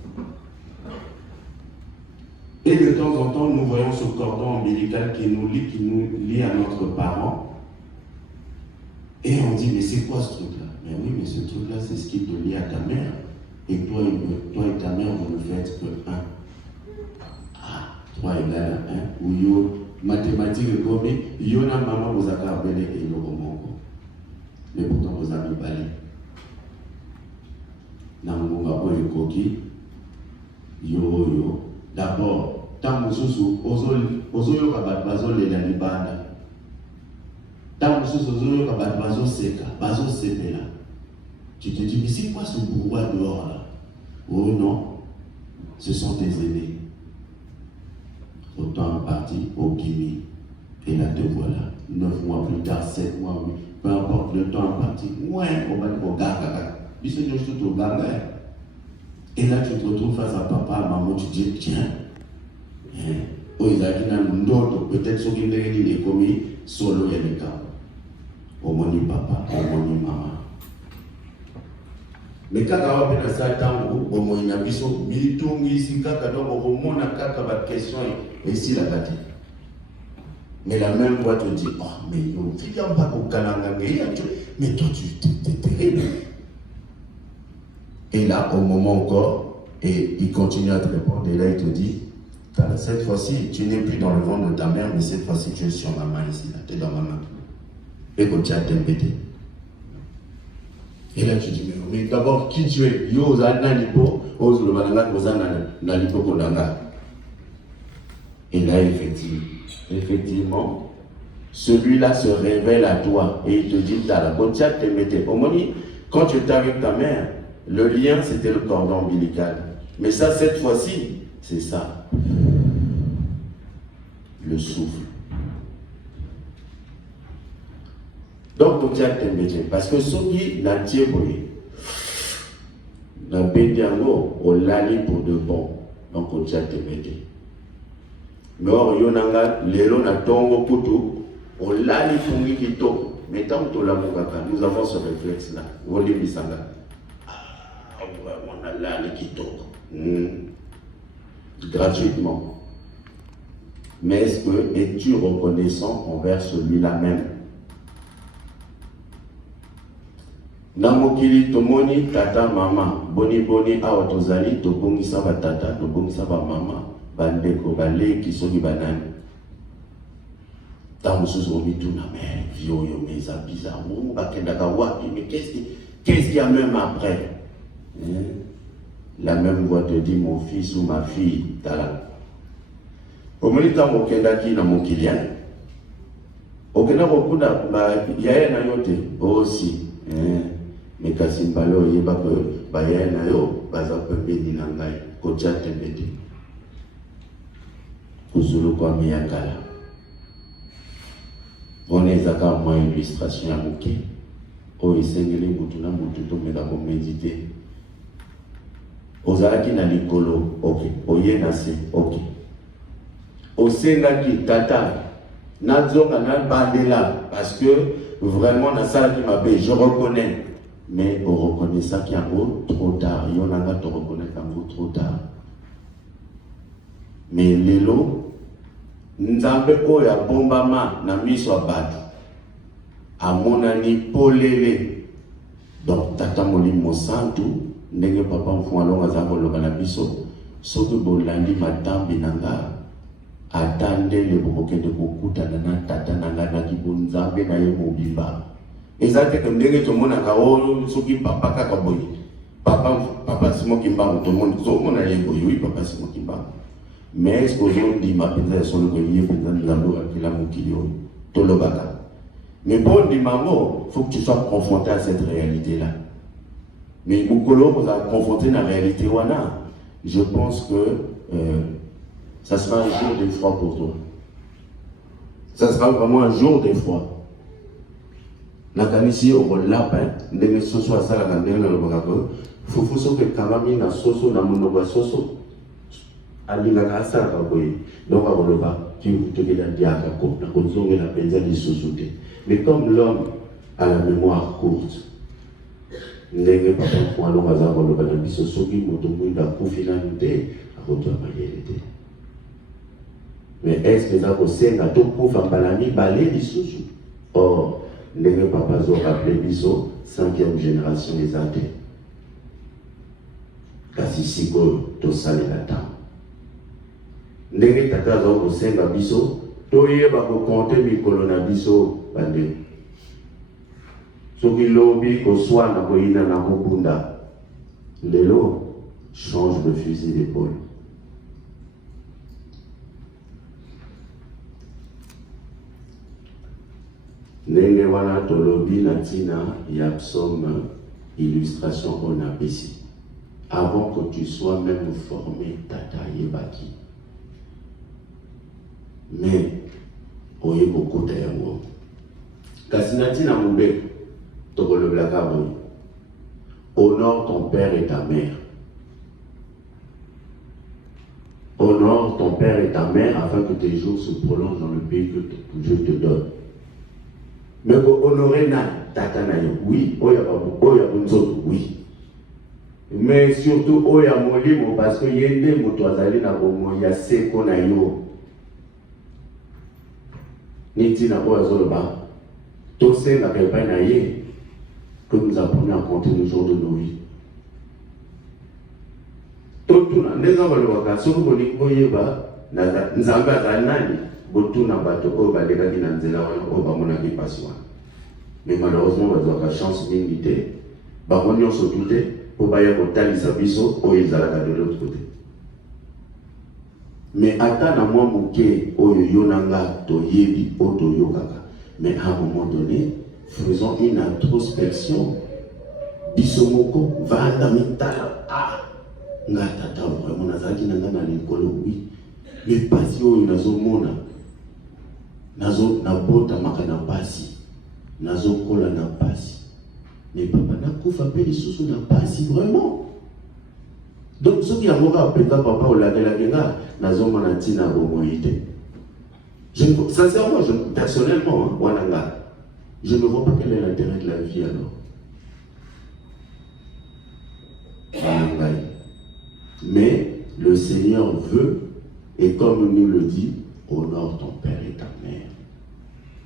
Et de temps en temps, nous voyons ce cordon ombilical qui nous lie à notre parent. Et on dit, mais c'est quoi ce truc-là? Mais oui, mais ce truc-là, c'est ce qui te lie à ta mère. Et toi et ta mère, vous ne faites que un. Ah, 3 égale à 1. Ou yo, mathématiques comme yo na maman vous a carabélé et yo remonte. Mais pourtant, vous avez balé. Nangunga po koki yo. D'abord, tant que ozoyo kabat bazo lela libanda. Tant que ozoyo kabat bazo seka, bazo sepela. Tu te dis, mais c'est quoi ce brouhaha dehors là? Oh non, ce sont tes aînés. Autant parti au Guinée. Et là te voilà, 9 mois plus tard, 7 mois, peu importe le temps imparti. Ouais, on va dire au gaga. Et là, tu te retrouves face à papa, à maman, tu te dis, tiens, peut-être ce qu'il est commis, solo et le cas. Au moni papa, au moni maman. Mais quand on a ça, au moni abisso, militung ici, kaka, donc au mona kaka, va question, et ici la gâte. Mais la même voix te dit, oh, mais yo, viens pas au Kananga, mais toi, tu es terrible. Et là, au moment encore, et il continue à te répondre, et là il te dit, cette fois-ci, tu n'es plus dans le ventre de ta mère, mais cette fois-ci, tu es sur ma main ici, tu es dans ma main. Et quand tu as tempêté. Et là tu dis, mais d'abord, qui tu es? Yo, Zana Lipo, Ose le Mananga, Ozana Lipo Konanga. Et là, effectivement, celui-là se révèle à toi, et il te dit, quand tu as tempêté. Au moment, quand tu étais avec ta mère, le lien, c'était le cordon ombilical. Mais ça, cette fois-ci, c'est ça. Le souffle. Donc, on tient parce que ceux qui n'ont pas bédiango, on l'a pour de bon. Donc, on tient mais or, yonanga, l'élo na tongo putu, on l'a fungi kito. Mais tant que nous avons ce réflexe-là. On dit misanga. On a là les kito. Gratuitement. Mais est-ce que es-tu reconnaissant envers celui-là même? Namokili tomoni tata mama boni awa tozali tobongisa ba tata tobongisa ba mama bandeko baleki soki banani ta mususu omituna mais vieux yo mais ça bizarre ou bakendaka wapi mais qu'est-ce qu'il y a même après? La même voix te dit mon fils ou ma fille tala. Au moment où tu as na mokilia, okena kokunda yaya na yo te aussi mais kasi mbala oyeba ko bayaya na yo baza pembeni na ngai kotia tembe te kozulu kwa miyakala wana ezaka mwa illustration ya moke oyo esengeli mutu na mutu tomeka komedite ozalaki na likolo ok oye na se ok osengaki tata nazonga na bandela parce que vraiment na salaki mabe je reconnais mais on reconnaît ça qui yango trop tard yo nanga to reconnaître yango trop tard mais lelo nzambe oyo abombama na miso ya bato amonani polele donc tata molimo santu ndenge papa mfumu alonga aza koloba na biso soki bolandi matambi na nga ata ndele bokokende kokutana na tata na nga na kibonzambe na ye mobimba eza te ndenge tomonaka oyo soki papa kaka boye papa simoki mbangu tozomona ye boye oui papa simoki mbangu mais est-ce ozondima mpenza ya solo koye mpenza nzambe oyakela mokili oyo tolobaka mais pour ndima ngo faut que tu sois confronté à cette réalité là mais mokolo vous a confronté à la réalité wana je pense que ça sera un jour d'effroi pour toi ça sera vraiment un jour d'effroi nakanisi okolapa ndenge soso asalaka ndenge nalobaka ko fufu soki ekamami na soso na monoko ya soso alingaka asalaka boye donc akoloba tokeli adiaka ko nakozongela mpenza lisusu te mais comme l'homme a la mémoire courte ndenge papa mfumu alonga aza koloba na biso soki moto mwinda akufi nanu te akozwa mayele te mais est-ce que eza kosenga tokufa mbala mibale lisusu or ndenge papa azorappele biso 5e génération eza te kasi sikoyo tosalela ntango ndenge tata aza kosenga biso toyeba kokonte mikolo na biso bande soki lobi koswana koyina na kobunda lelo change de fusil d'épaule ndenge wana tolobi na ntina ya psaume illustration on a ici avant que tu sois même formé tata yebaki mais oye kokota yango kasi na ntina mobeko tokolobelaka boye honore ton père et ta mère. Honore ton père et ta mère afin que tes jours se prolongent dans le pays que je te donne. Mais pour honorer na tata na yo, oui, oya bunzoto, oui. Mais surtout oya molimo parce que yende moto azali na bomo ya seko na yo. Niti na oya zoloba. Tose na pepa na ye que nous apprenons à compter le jour de nos vies. Totuna ndeza balobaka soko boni oyeba na nzambe azali nani botuna bato oyo balekaki na nzela wana oyo bamonaki pasi wana. Mais malheureusement bazwaka chance mingi te bango nyonso tu te mpo baya kotalisa biso oyo ezalaka de l'autre côté. Mais ata na mwa moke oyo yo na nga toyebi oyo toyokaka. Mais à un moment donné, faisons une introspection. Bisomoko vanda mitala nga tata vraiment nazaki na ngana likolo oui mais pasi oyo nazomona nabota maka na pasi nazokola na pasi mais papa nakufa pe lisusu na pasi vraiment donc soki yango ka penda papa olakelaki nga nazomona ntina bomoi te. Sincèrement, personnellement, je ne vois pas quel est l'intérêt de la vie alors. Mais le Seigneur veut, et comme nous le dit, honore ton père et ta mère.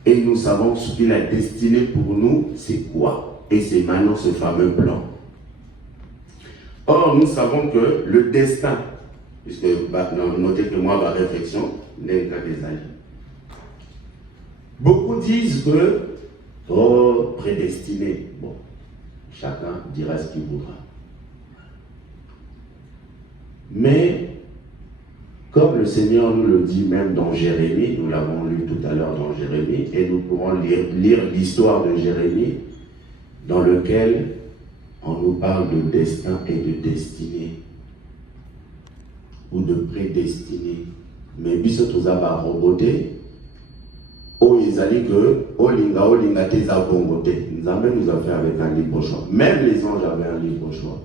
Et nous savons ce qu'il a destiné pour nous, c'est quoi? Et c'est maintenant ce fameux plan. Or, nous savons que le destin, puisque notez que moi, ma réflexion n'est qu'à des années. Beaucoup disent que, oh, prédestiné. Bon, chacun dira ce qu'il voudra. Mais, Comme le Seigneur nous le dit même dans Jérémie, nous l'avons lu tout à l'heure dans Jérémie, et nous pourrons lire l'histoire de Jérémie, dans lequel on nous parle de destin et de destinée, ou de prédestinée. Mais biso tozaba roboté, oh ezali que olinga te za bongoté. Nzambe nous a fait avec un libre choix. Même les anges avaient un libre choix.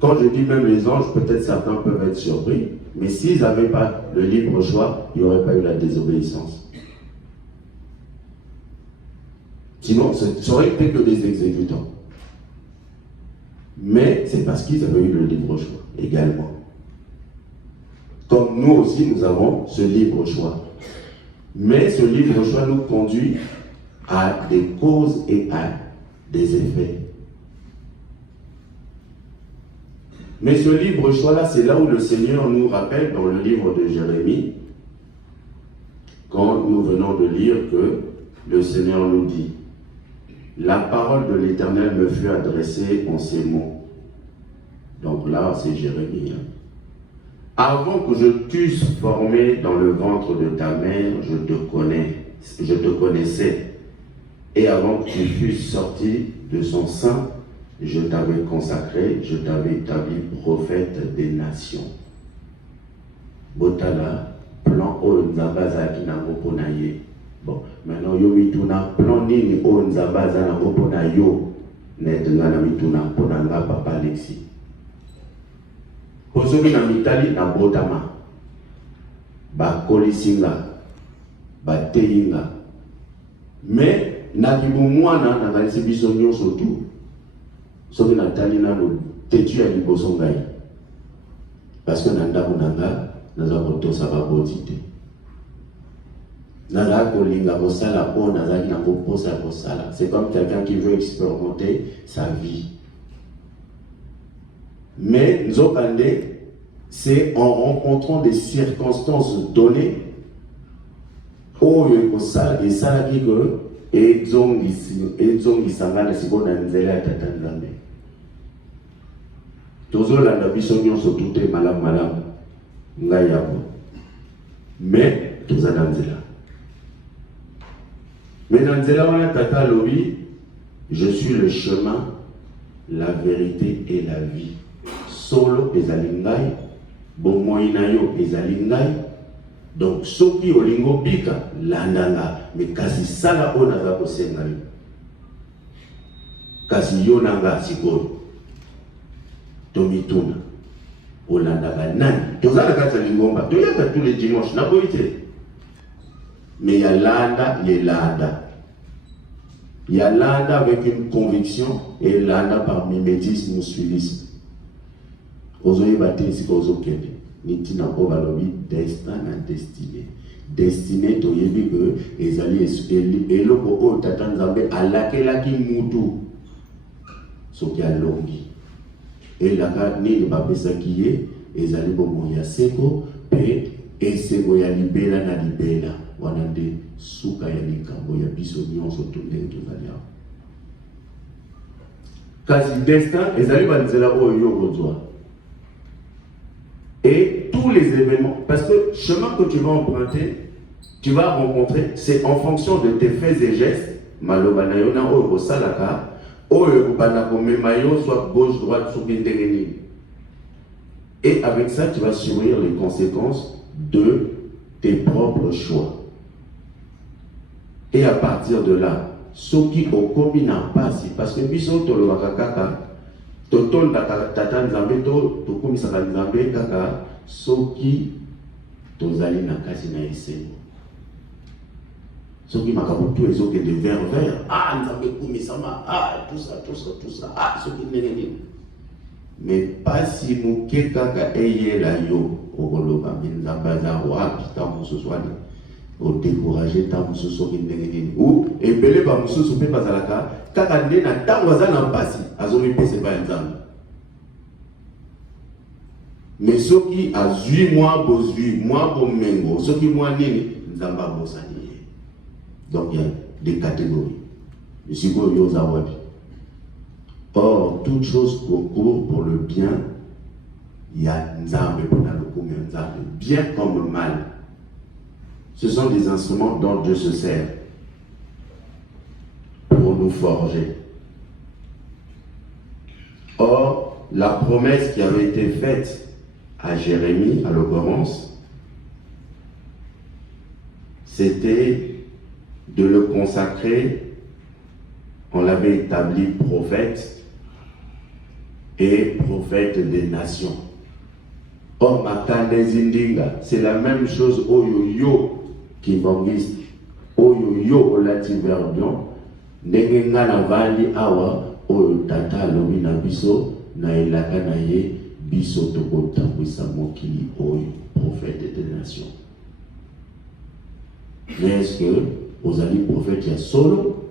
Quand je dis même les anges, peut-être certains peuvent être surpris, mais s'ils n'avaient pas le libre choix, il n'y aurait pas eu la désobéissance. Sinon, ça aurait été que des exécutants. Mais c'est parce qu'ils avaient eu le libre choix également. Comme nous aussi, nous avons ce libre choix. Mais ce libre choix nous conduit à des causes et à des effets. Mais ce libre choix-là, c'est là où le Seigneur nous rappelle dans le livre de Jérémie, quand nous venons de lire que le Seigneur nous dit « La parole de l'Éternel me fut adressée en ces mots. » Donc là, c'est Jérémie. Avant que je t'eusse formé dans le ventre de ta mère, je te connaissais. Et avant que tu fusses sorti de son sein, je t'avais consacré, je t'avais établi prophète des nations. Botala, plan o nzabaza ki na ngopona ye. Bon, maintenant yo mituna plan nini o nzabaza na ngopona yo. Net nga na mituna pona nga papa Alexis. Posoki na mitali na botama. Ba kolisinga, ba teyinga. Mais na kibumwana na kalisi biso nyonso tu. Soki natali nano tetu ya liboso ngai. Parce que na ndako nanga naza kotosa baboti te. Naza kolinga kosala po nazaki na koposa kosala. C'est comme quelqu'un qui veut expérimenter sa vie. Mais nzokande, c'est en rencontrant des circonstances données oyo kosala esalaki que ezongisanga na sikoyo na nzela ya tata Nzambe. Tozolanda biso nyonso tute malamu ngai yabo. Mais tozala nzela. Mais dans nzela wana tata alobi, je suis le chemin, la vérité et la vie. Solo ezali ngai, bomoi na yo ezali ngai. Donc soki olingo bika landanga, mais kasi sala o naza kosenga yo. Kasi yo nanga sikoyo. Tomituna olandaka nani tozala kati ya lingomba toyaka tous les dimanches na boyi te, mais yalanda avec une conviction et landa par mimétisme ou suivisme. Ozoyeba te esika ozokende nitina po balobi destin na destiné. Destiné toyebi que ezali eloko oyo tata Nzambe alakelaki mutu soki alongi. Et la carte ni bapesaki ye ezali bomoi ya seko pe eseko ya libela na libela wana nde suka ya likambo ya biso nyonso to ndenge tozali awa. Kasi destin ezali banzela oyo yo kozwa. Et tous les événements, parce que le chemin que tu vas emprunter, tu vas rencontrer, c'est en fonction de tes faits et gestes. Malobana yona oyo salaka. Soit gauche, droite, et avec ça, tu vas subir les conséquences de tes propres choix. Et à partir de là, ce qui au combina passe, parce que biso to le wakakaka, to ton tata Nzambe to komisaka Nzambe kaka, soki tozali na kasi na esengo. Ceux qui m'ont tout les autres de vers, ah, nous avons commis ça, ah, tout ça, ah, ce qui n'est rien. Mais pas si nous, quelqu'un qui est là, au Roloba, mais n'a pas à voir, tant que ce soit, au décourager, tant que ce soit, ou, et belé, par monsieur, ce n'est pas à la cas, car il y a tant que ça n'a pas si, à son épée, c'est pas un temps. Mais ceux qui a 8 mois, pour 8 mois, pour mengo, ceux qui m'ont dit, nous n'avons pas besoin. Donc il y a des catégories. Or, toute chose concourt pour le bien, il y a Nzambe pour bien comme mal. Ce sont des instruments dont Dieu se sert pour nous forger. Or, la promesse qui avait été faite à Jérémie, à l'occurrence, c'était de le consacrer. On l'avait établi prophète et prophète des nations. Or, Makande Zindinga, c'est la même chose au yo-yo qui m'engiste. Au yo-yo, au latin verbion, Nengenga na vali awa, o tata lobi na biso, na elaka na ye, biso toko tambwisa mokili oyo, prophète des nations. Mais est-ce que vous allez prophète ya solo,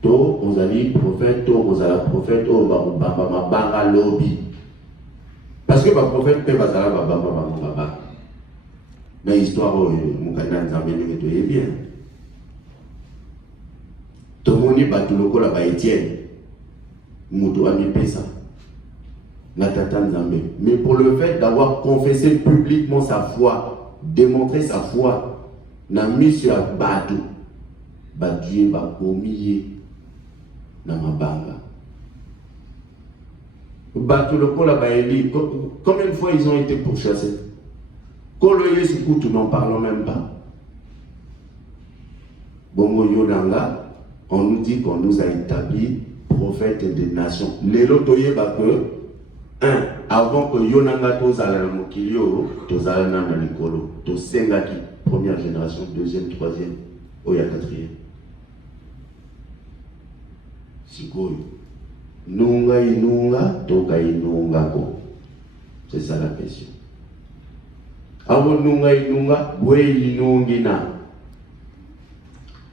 to vous allez prophète, to vous allez prophète, o bamba mabanga lobi. Parce que le prophète peut pas aller baba. Mais l'histoire, mon canal Nzambe est bien. Tout le monde bat tout le monde là-bas Étienne. Moutou a mis ça. Natata Nzambe. Mais pour le fait d'avoir confessé publiquement sa foi, démontré sa foi, n'a mis sur un bateau. Dieu va commis dans ma banga. Combien de fois ils ont été pourchassés? Nous n'en parlons même pas. Bongo Yodanga, on nous dit qu'on nous a établi prophète des nations. Les lotoye que, avant que Yonanga tozala na mokilio, tozala na likolo, to sengaki, première génération, deuxième, troisième, oya quatrième. Sikoyo. Nunga inunga, toka inunga ko. C'est ça la question. Abo nunga inunga, bwe inungina.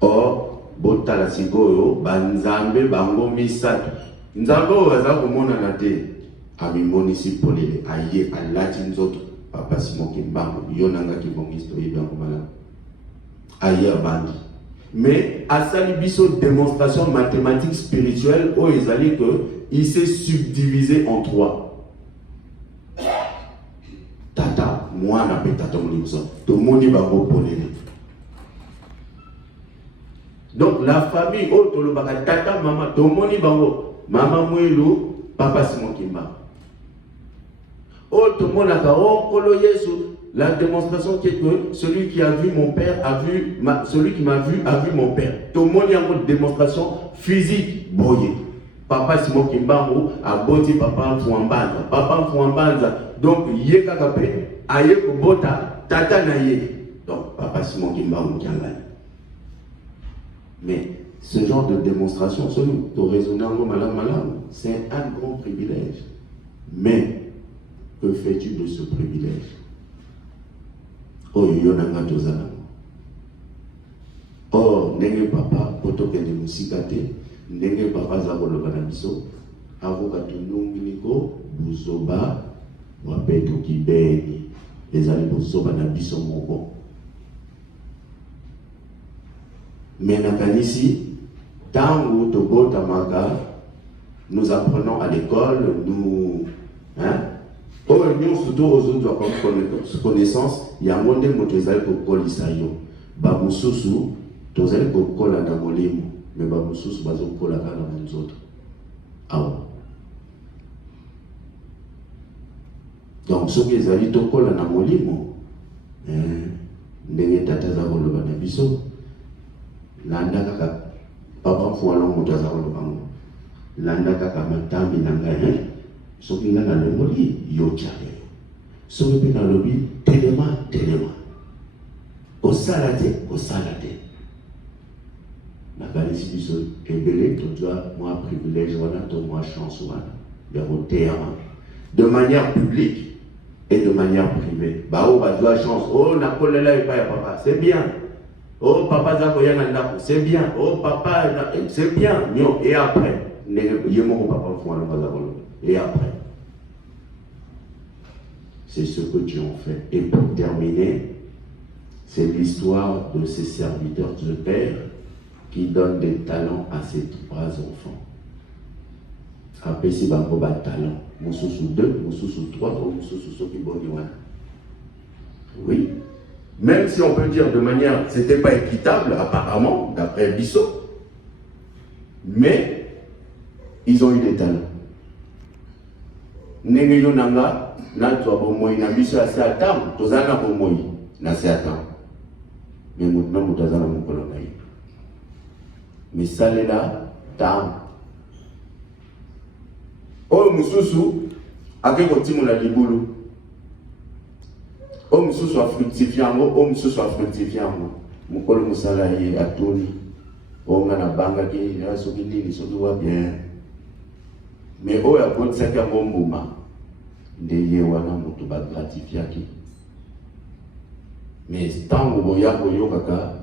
Or, botala sikoyo, banzambe bango misatu. Nzambe waza kumona na te. Amimoni si polele, aye alati nzoto. Papa simoki mbango, yonanga ki bongisto yibango malama. Aye abandi. Mais à Salibiso, démonstration mathématique spirituelle, où il s'est subdivisé en trois. Tata, moi, n'a pas tata mon tout le monde va polé. Donc la famille, tata, maman, tout le monde va maman mouilou, papa Simon Kimba. Tout le monde a la démonstration qui est que celui qui a vu mon père a vu, celui qui m'a vu a vu mon père. Tout le monde a une démonstration physique. Boye. Papa Simon Kimbango a boti papa Mfouambanza. Papa Mfouambanza. Donc, yé kakape, aye kobota, tata na ye. Donc, papa Simon Kimbango qui a gagné. Mais ce genre de démonstration, de raisonner en malade, c'est un grand privilège. Mais, que fais-tu de ce privilège? Or, nenge papa, poto kende musikate, nenge papa zakolo banabiso, avoka tunungi niko, buzoba, wapeto kibeni, les ali buzoba na biso moko. Mais nakanisi, tango tobo tamaka, nous apprenons à l'école, nous, nous surtout aux autres connaissance, il y a un monde qui est pour Kolisayo. Bamususu, tu es pour Kola Namolimo, mais Bamususu, bazo Kola Namazot. Donc, ce qui est allé to Kola Namolimo, Nene Tata Zavolo Banabiso, Landa Kaka, Papa Foualon Motazaro Bango, Landa Kaka Matami Nangayen. Ce qui est dans le moli, yotia. Ce qui est dans le lobby, téléma. Au salade. La galerie du sol est belé, tu dois, moi, privilège, voilà, moi, chance, voilà. De manière publique et de manière privée. Bah, oh, bah, tu as chance. Oh, n'a pas là et pas papa. C'est bien. Oh, papa, c'est bien. Oh, papa, c'est bien. Et après, et après, c'est ce que Dieu en fait. Et pour terminer, c'est l'histoire de ces serviteurs de Père qui donnent des talents à ses trois enfants. Après, c'est un talent. Moussous 2, Moussous 3, Moussous qui bon. Oui. Même si on peut dire de manière, c'était pas équitable apparemment, d'après Bissot. Mais ils ont eu des talents. Nenge yonanga na to bomoi na biso assez atam, tozana bomoi na c'est atam. Mais maintenant mutazana mukolo na yi. Mais salela tam. O mususu akeko timu na libulu. O mususu a fructifiango, o mususu a fructifiango. Mukolo musala yi atoni. O ngana banga ki ya soki nini soki wa bien. Mais o ya bon saka bombuma. Ndeye wana mutu ba gratifiaki. Mais tango boya boyo kaka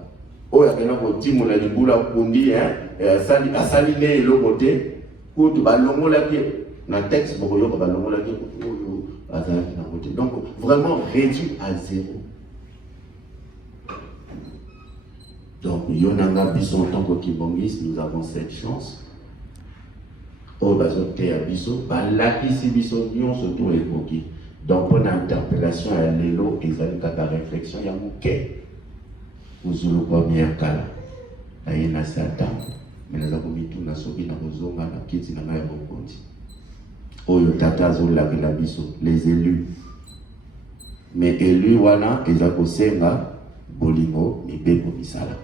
o ya kana ko timu na libula kundi asali ne lokote ko to ba longola ki na texte boyo ko ba longola ki o azaki na côté. Donc vraiment réduit à zéro. Donc yonanga biso en tant que kibongis, nous avons cette chance. O bazote à biso, balaki biso nyon surtout évoqué. Donc pour l'interpellation à l'élo, ils ont une réflexion, il y a mouké. Vous avez le premier cas. Il y a un certain, mais nous avons mis tout dans ce qui est dans la kiti na maya bokondi. Oyo tata zola la biso, les élus. Mais élus wana ezako senga bolingo mibeko misala.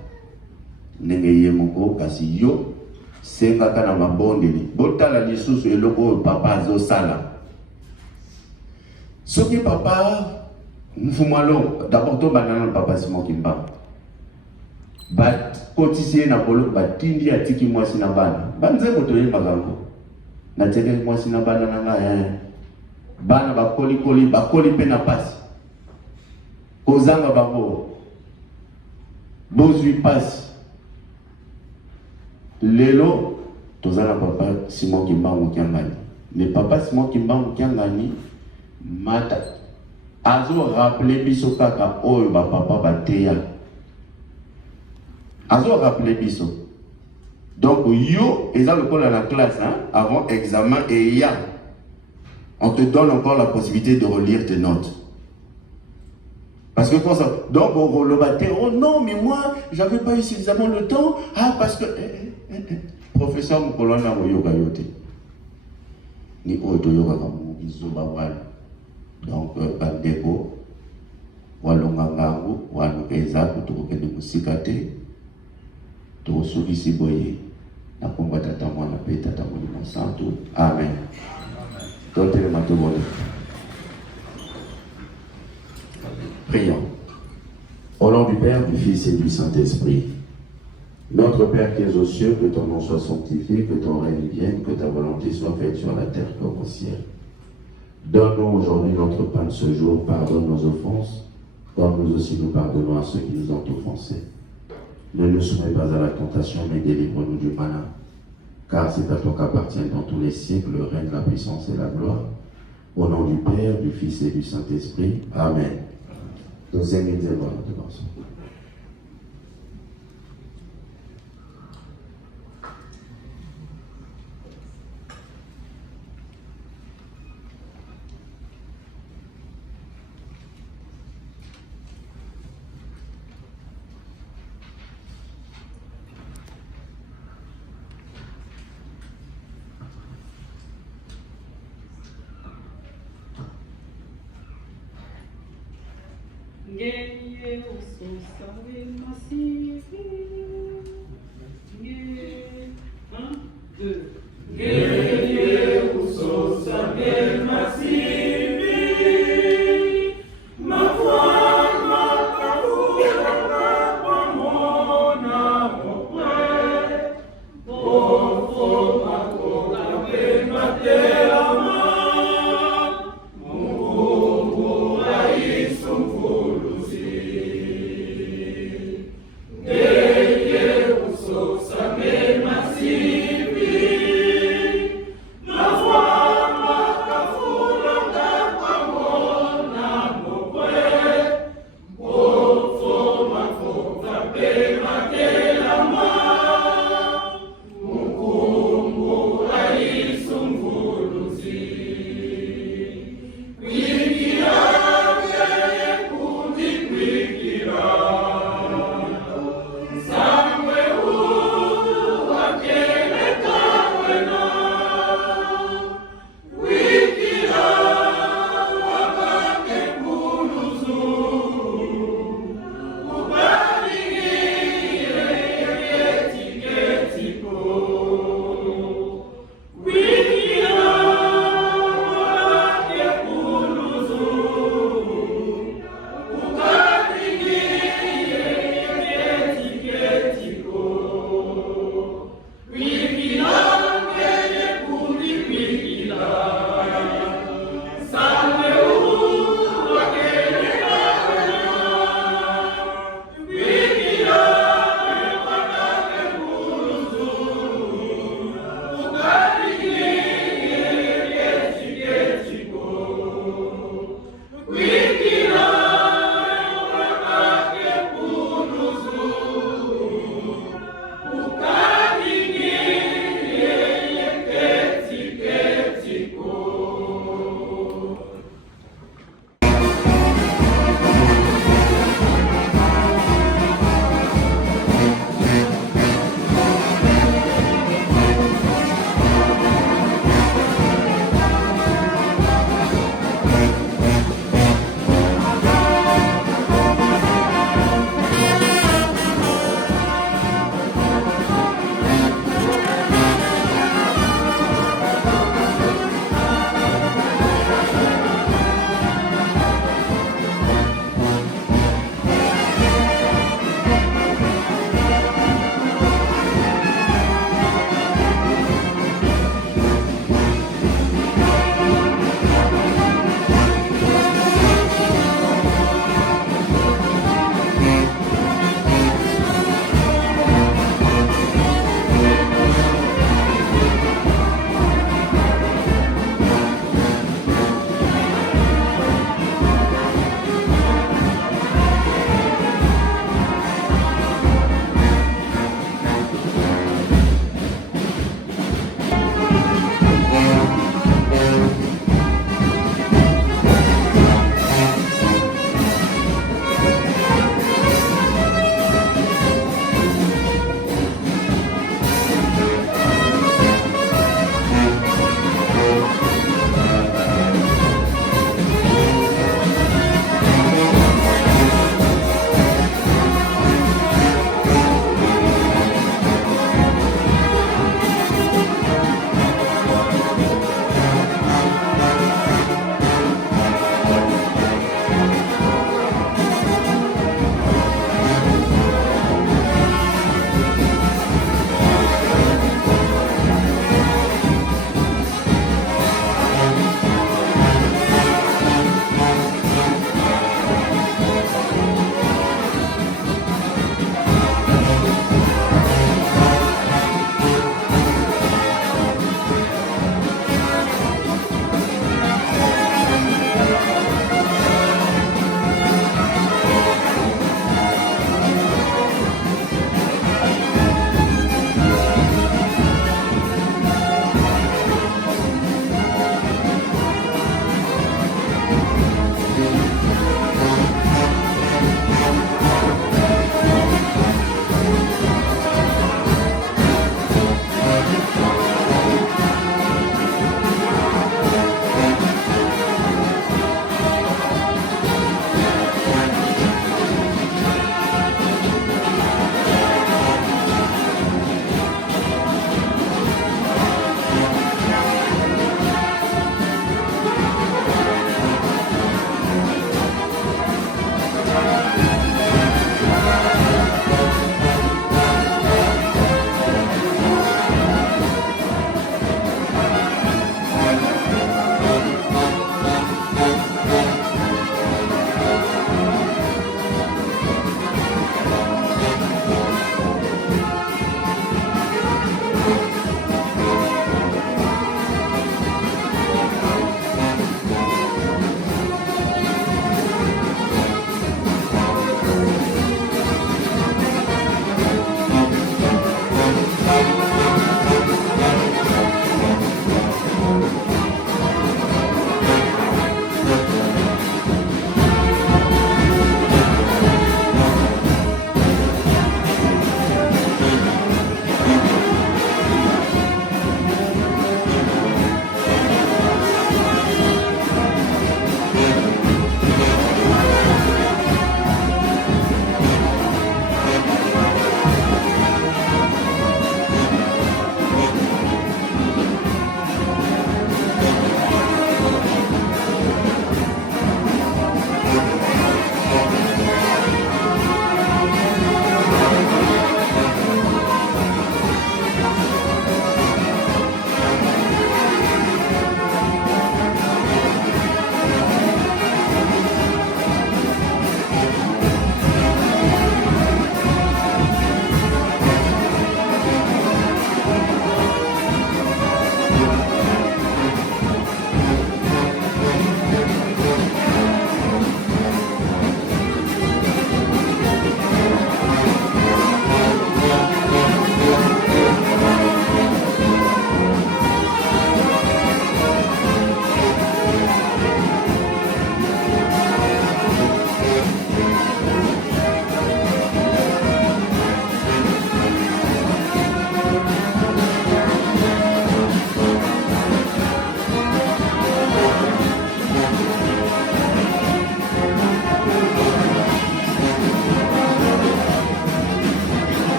Nenge yemoko kasi yo senga kana mabondeli. Botala lisusu eloko papa zo sala. Soki papa mfumalo d'abord to banana papa Simon Kimba. Bat kotisier na bolo batindi atiki mwasi na bana. Banze ko toyemba gango. Na teke mwasi na bana nanga bana bakoli pe na pasi. Kozanga bango. Bozui pasi. Lelo tozana papa Simon Kimba Mukiangani. Le papa Simon Kimba Mukiangani mata azo rappeler biso kaka oyo ba papa bateya. Azo rappeler biso. Donc yo eza lokola la classe avant examen et on te donne encore la possibilité de relire tes notes. Parce que quand ça, donc on relobate, oh non mais moi j'avais pas eu suffisamment le temps, parce que professeur Mukolona Moyoga Yote ni Oto Yoga Kamu Izuba Wan. Donc bandeko walonga ngangu wanu eza kutokende musikate to sokisi boye na komba tata mwana pe tata molimo santo. Amen. Totele matobole. Prions. Au nom du Père, du Fils et du Saint-Esprit. Notre Père qui es aux cieux, que ton nom soit sanctifié, que ton règne vienne, que ta volonté soit faite sur la terre comme au ciel. Donne-nous aujourd'hui notre pain de ce jour, pardonne nos offenses, comme nous aussi nous pardonnons à ceux qui nous ont offensés. Ne nous soumets pas à la tentation, mais délivre-nous du malin. Car c'est à toi qu'appartiennent dans tous les siècles le règne, la puissance et la gloire. Au nom du Père, du Fils et du Saint-Esprit. Amen. Nous aimons Dieu, nous dansons. Ngeye usosawe masivi. Ngeye 1, 2. Ngeye usosawe masivi. Mafwa makafura pamona mokwe. Ofo makoka pe mateama. Mungu aisumfulusi.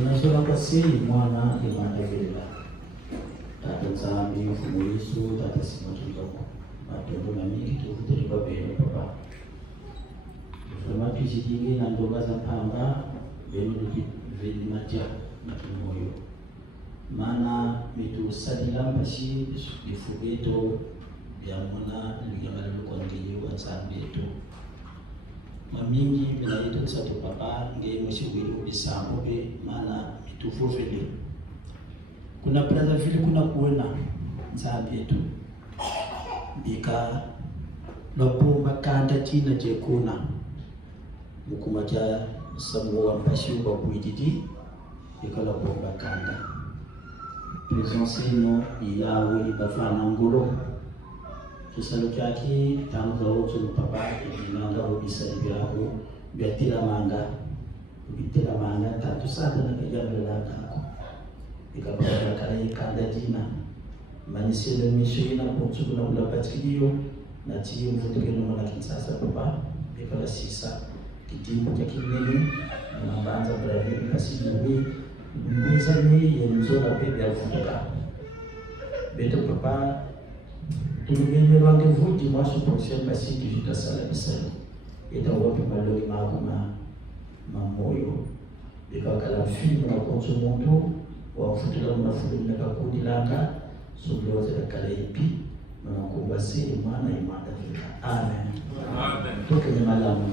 Tunasoma kwa siri mwana imandagelela. Tata Nzambi mfumu Yesu tata sima tuloko. Matendo na mingi tukutele babelo papa. Fuma pijidingi na ndoga za pamba beno vili matia na kimoyo. Mana mitu sadila mpashi difugeto ya mwana ligamalo kwa ngeyo wa Nzambi yetu. Mamingi bila yetu sato papa nge mwishiwili ubisambo be mana mitufuvele. Kuna brother vile kuna kuona Nzambi yetu. Bika lopumba kanda china jekuna. Mukumaja samuwa mpashi uba kuididi. Bika lopumba kanda. Presence no yawe bafana ngolo. Kisalo kyaki tangu za wotu papa inanga obisa ibirako biatira manga tatu sada na kajambo la kako ikapata kale kanda jina manisele mishina kutuku na ulapatikio na tiyo mvutokeno mwana Kinshasa papa ikala sisa kitimbo cha kinene na mabanza Brazil kasijui mzani yenzola pepe afuka beto papa. Tulugenge rendez-vous dimanche prochain basi tujita sala bisala. Eta wapi malori maguma mamoyo. Bika kala film na konso mondo wa futula mna fulani na kakundi langa sobloze la kala ipi na kumbasi maana imanda. Amen. Amen. Toke ni malamu.